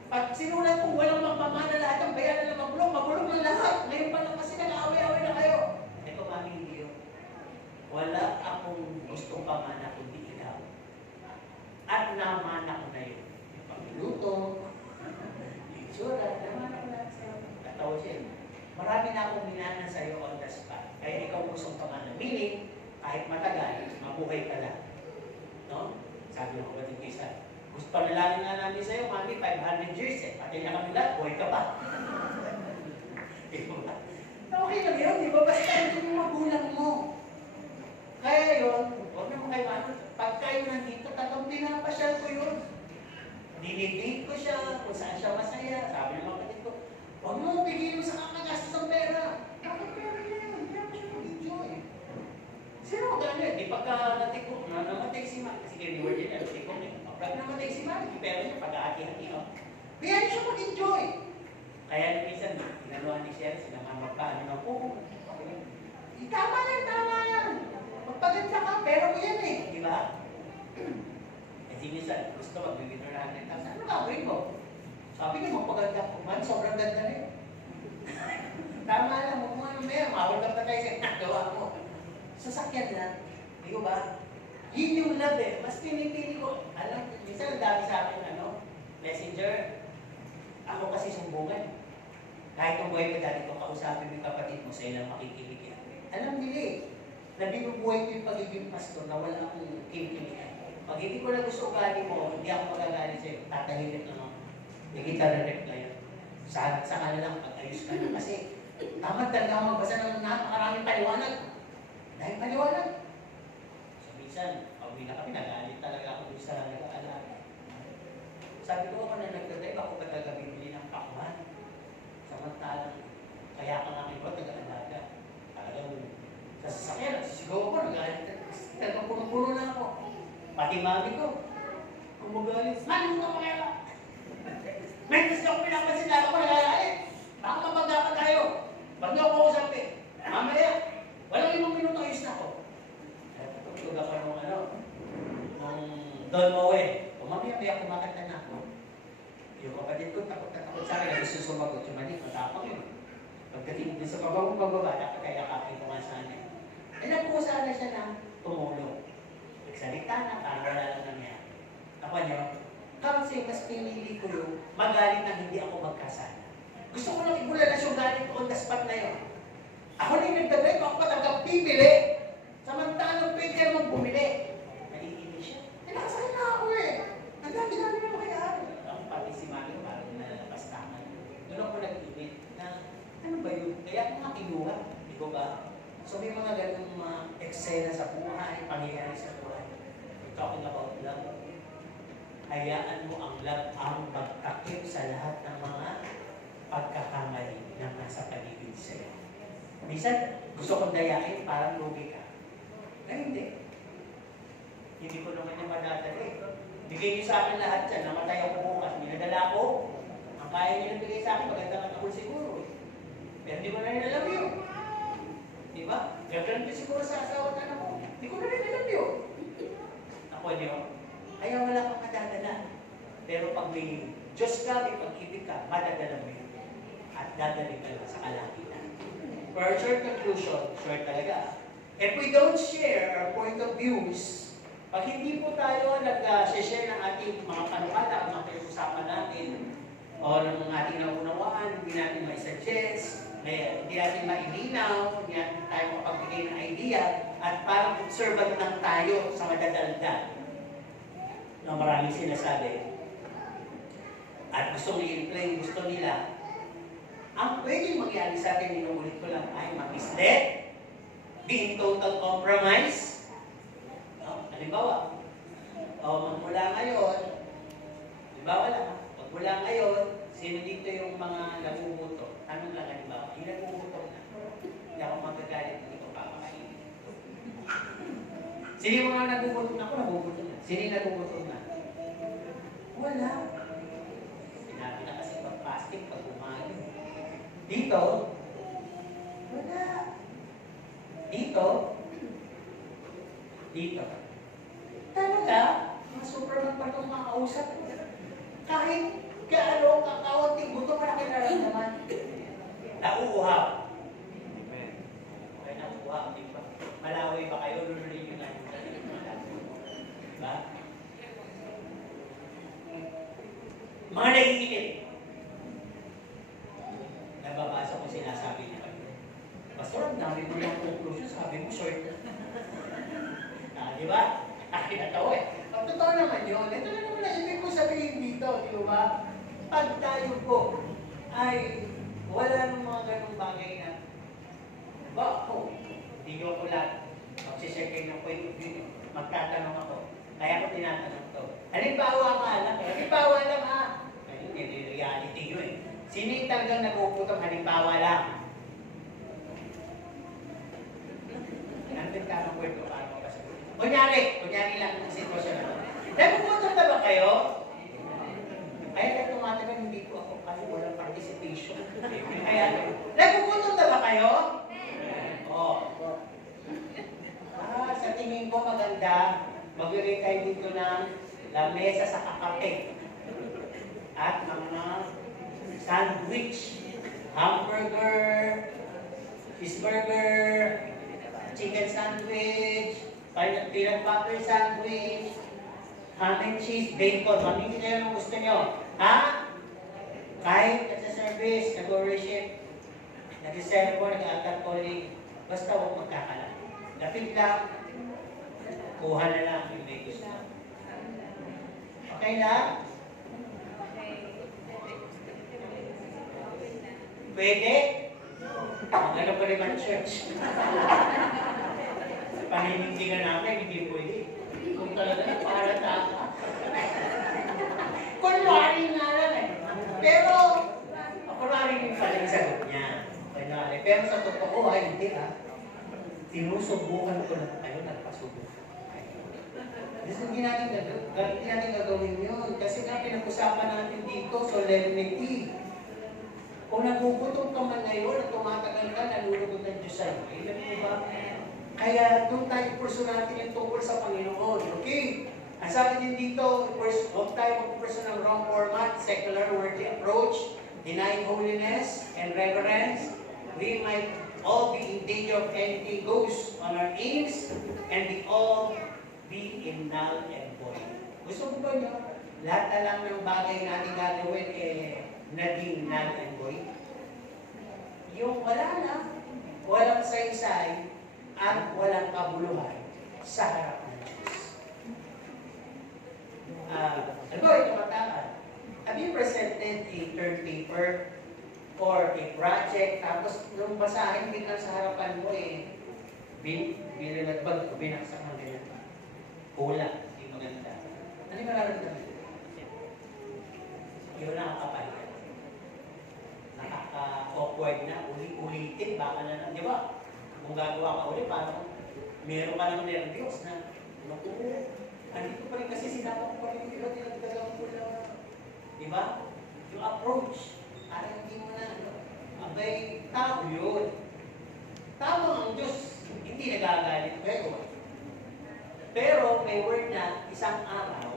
Pag sinulat kong walang magmamana lahat, ang bayan na magulong ng lahat. Ngayon pa lang kasi nag-away-away na kayo. Ito, mami, hindi yun. Wala akong gustong pamana kundi ikaw. At namana ko na yun. Yung pagluto, yung itsura, namana ko lahat sa'yo. Katawa siya. Marami na akong minana sa'yo on the spot. Kaya ikaw gustong pamana. Meaning, kahit matagal, mabuhay ka lang. No? Sabi ng kapatid kaysa, gusto panalangin nga namin sa'yo, mami, 500 years eh. Pati na kami lahat, buhay ka pa. Okay lang yun, di ba? Basta ito yung magulang mo. Kaya yun, huwag naman kayo ano, pag kayo nandito, tatang pinapasyal ko yun. Dinidate ko siya, kung saan siya masaya. Sabi ng mga kapatid ko, huwag mo pigilin sa kakagastos ng pera. Bakit pera niya yun? Hindi ako siya mag-enjoy. Sino ang gano'n? Di pagka namatay si Maki, kasi kaya ni Virgin, namatay ko niya. Pag namatay si Maki, pero niya pag-aati-hati ako. Kaya siya mag-enjoy. Kaya minsan, ginaluhan ni Sherry, sinamamagpaano ng puko. Tama yan. Magpaganda ka, pero mo yan eh. Di ba? Kasi minsan, gusto magbibigyan ng 100,000. Ano gagawin mo? Sabi niya, magpaganda ko. Man, sobrang ganda rin. Tama lang, huwag mo ano may, mawal ka pa tayo sa nagawa mo. Sasakyan na, di ko ba? Yun yung love eh. Mas pinipili ko. Alam, minsan ang dami sa akin, messenger. Ako kasi sumbungan. Kahit kung buhay ko dati ko, kausapin mo yung kapatid mo, sa ilang makikilig yan. Alam nila eh, na binubuhay ko yung pagiging pastor na wala akong kinikilig. Pag hindi ko na gusto ugali mo, hindi ako magagalit sa'yo, tatahimik lang ako. Hindi kita na-reply. Sa kanila, pag-ayos ka na. Kasi, tamad talaga ako magbasa ng napakaraming paliwanag. Dahil paliwanag. So, minsan, pag na kami, nagalit talaga ako sa nag-aalaga. Sabi ko ako na nagdadrive, ako ba talaga bibili ng pakwan? Samantalang, kaya ka namin ko, nag-aalaga. Talagang, sa sasakyan, nagsisigaw ako, nagalit. Talagang puno-puno na ako. Pati mami ko, kumagalit. Mami mo ka kaya? May gusto ko pinapansin ako, nagagalit. Baka mabagda ka tayo. Ba't nga ako usapin? Mamaya, walang 5 minuto, ayos na ako. Tutulog ako nung Don Moe. Mamaya kumakanta na ako. Yung kapatid ko, takot sa akin, gusto sumagot. Yung mali, matapang yun. Pagdating din sa pababa, dapat kaya kapin ko nga sana. Nakuha sana siya na tumulong. Nagsalita na, parang wala lang nangyari. Ako niyo, kasi mas pinili ko yung magalit na hindi ako magkasala. Gusto ko lang ibulalas yung galit on the spot na yun. Ako na yung nagdadrive, ako pa nagpipili. Samantalang pwede ka naman bumili. Naiinis siya. Nakasakit na ako eh. Nagdami-dami na makayaan. Ang pati si Mami ko parang nalalapastangan. Doon ako nag-ibig na, ano ba yun? Kaya ako nga kinuha. Di ko ba? So may mga ganung eksena sa buhay, pangyayari sa buhay. We're talking about love. Hayaan mo ang love ang magtakip sa lahat ng mga pagkakamali na nasa paligid sa'yo. Minsan, gusto kong dayain, parang lugi ka. Ay, hindi. Hindi ko naman yung madadali. Bigay niyo sa akin lahat dyan, namatay ako bukas, minadala ko. Ang kaya niyo na bigay sa akin, maganda ka ako siguro. Pero hindi ko na rin alam yun. Diba? Gagawin ko siguro sa asawa na ako. Hindi ko na rin alam yun. Ako niyo, kaya wala kang madadala. Pero pag may Diyos ka, may pag-ibig ka, madadala mo yun. At dadali ka lang sa kalakitan. For a short conclusion, short talaga. If we don't share our point of views, pag hindi po tayo nag-share ng ating mga panukala, mga pinag-usapan natin, o ng ating naunawaan, hindi natin mai-suggest, hindi natin mailinaw, hindi natin tayo mapagbigay ng idea, at parang observant lang tayo sa madadaldal na maraming sinasabi. At gusto i-imply, gusto nila, ang pwedeng mangyari sa atin, inuulit ko lang, ay mag-mislead, be in total compromise. No? Halimbawa, mula ngayon, Halimbawa lang, pag wala ngayon, sino dito yung mga nagugutom? Tanong lang halimbawa, yung nagugutom na. Hindi ako magagalit, hindi ko papakainin. Sino yung mga nagugutom na? Ako nagugutom na. Sino yung nagugutom na? Wala. Sinabi na kasi pag-fasting, pag umaga. Dito, wala. Dito, dito. Talaga, mga superman pa itong makausap. Kahit gaano, kakaunting buto pa na kinararamdaman. Nauuhaw. Amen. Okay, nauuhaw, di ba? Malaway ba kayo? Lululoy nyo na yung dali. Diba? Mga naiinit. Nababasa ko sinasabi niya kayo. Pastor, ang dami mo yung conclusion, sabi mo short na. Di ba? Kinatawa eh. Ang totoo naman yun. Ito na naman na ibig ko sabihin dito, di ba? Pag tayo po ay wala ng mga ganong bagay na ba ako, hindi ko lahat magsishare kayo ng point of view, magtatanong ako. Kaya ko tinatanong to. Halimbawa ka lang eh. Halimbawa lang ha. Ayun, reality yun eh. Sino yung talagang nag-uuputong halimbawa lang? Nandun ka ng word o paano ka sabihin? Kunyari lang ang sitwasyon na. Nagpuputong na ba kayo? Kaya na tumatagal, hindi ko ako kasi walang participation. Kaya, nagpuputong na ba kayo? Oo. Sa tingin ko maganda, magbigay kayo dito ng lamesa sa kakape. At mga sandwich, hamburger, cheeseburger, chicken sandwich, peanut butter sandwich, ham and cheese, bacon. Mamili kayo ng gusto nyo. Ha? Kahit nagsa-service, nag-worship, nag-serve ko, nag-alcoholic, basta huwag magkakalat. Lapit lang, kuha na lang yung may gusto. Okay lang? Pwede? Ano pa rin ang church? Paninindigan natin, hindi pwede. Kung talaga, pahalata ka. Kunwari nga lang eh. Pero, kunwari yung pala yung sagot niya. Kunwari. Pero sa totoo ay hindi ah. Sinusubukan ko na kayo, nagpasubukan. Kasi hindi natin gagawin yun. Kasi nga pinag-usapan natin dito, solemnity. Kung nagugutom ka man ngayon at tumatagal ka, nalulugod ng Diyos sa'yo. Alam mo ba? Kaya doon tayo purso natin yung tungkol sa Panginoon. Okay? Ang sabi din dito, huwag tayo mag-purso ng wrong format, secular worldly approach, denying holiness and reverence. We might all be in danger of anything goes on our aims and we all be in null and void. Gusto ko ba nyo? Lahat na lang ng bagay natin gagawin naging null and void. Yung wala na, walang saysay, at walang kabuluhan sa harap ng Diyos. Ano ito matakan? Have you presented a term paper or a project, tapos nung basahin biglang sa harapan mo binalagbag o binaksak ng ganyan? Kulang, hindi maganda. Ano yung nararamdaman? Yun ang kapahiyan. Nakaka-awkward na, ulitin, baka na lang, di ba? Kung gagawa ka ulit, parang meron ka ng nervyos na andito pa rin kasi sinama ko pa rin yung iba, tinagdagang ko lang. Di ba? Yung approach, parang hindi mo na, abay, tao yun. Tama ang Diyos, hindi nagagalit kayo. Pero may word na isang araw,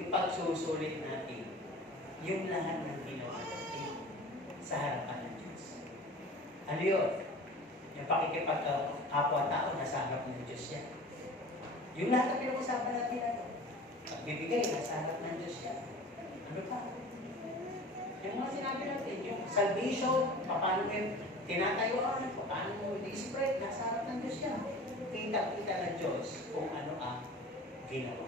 ipagsusulit natin yung lahat ng ginawa natin sa harapan ng Diyos. Ano yun? Yung pakikipagkapwa-tao nasa harap ng Diyos yan. Yung lahat na pinag-usapan natin na pagbibigay nasa harap ng Diyos yan. Ano pa? Yung mga sinabi natin, yung salvation, paano yung tinatayuan, paano i-spread, nasa harap ng Diyos yan. Kita-kita ng Diyos kung ano ang ginawa.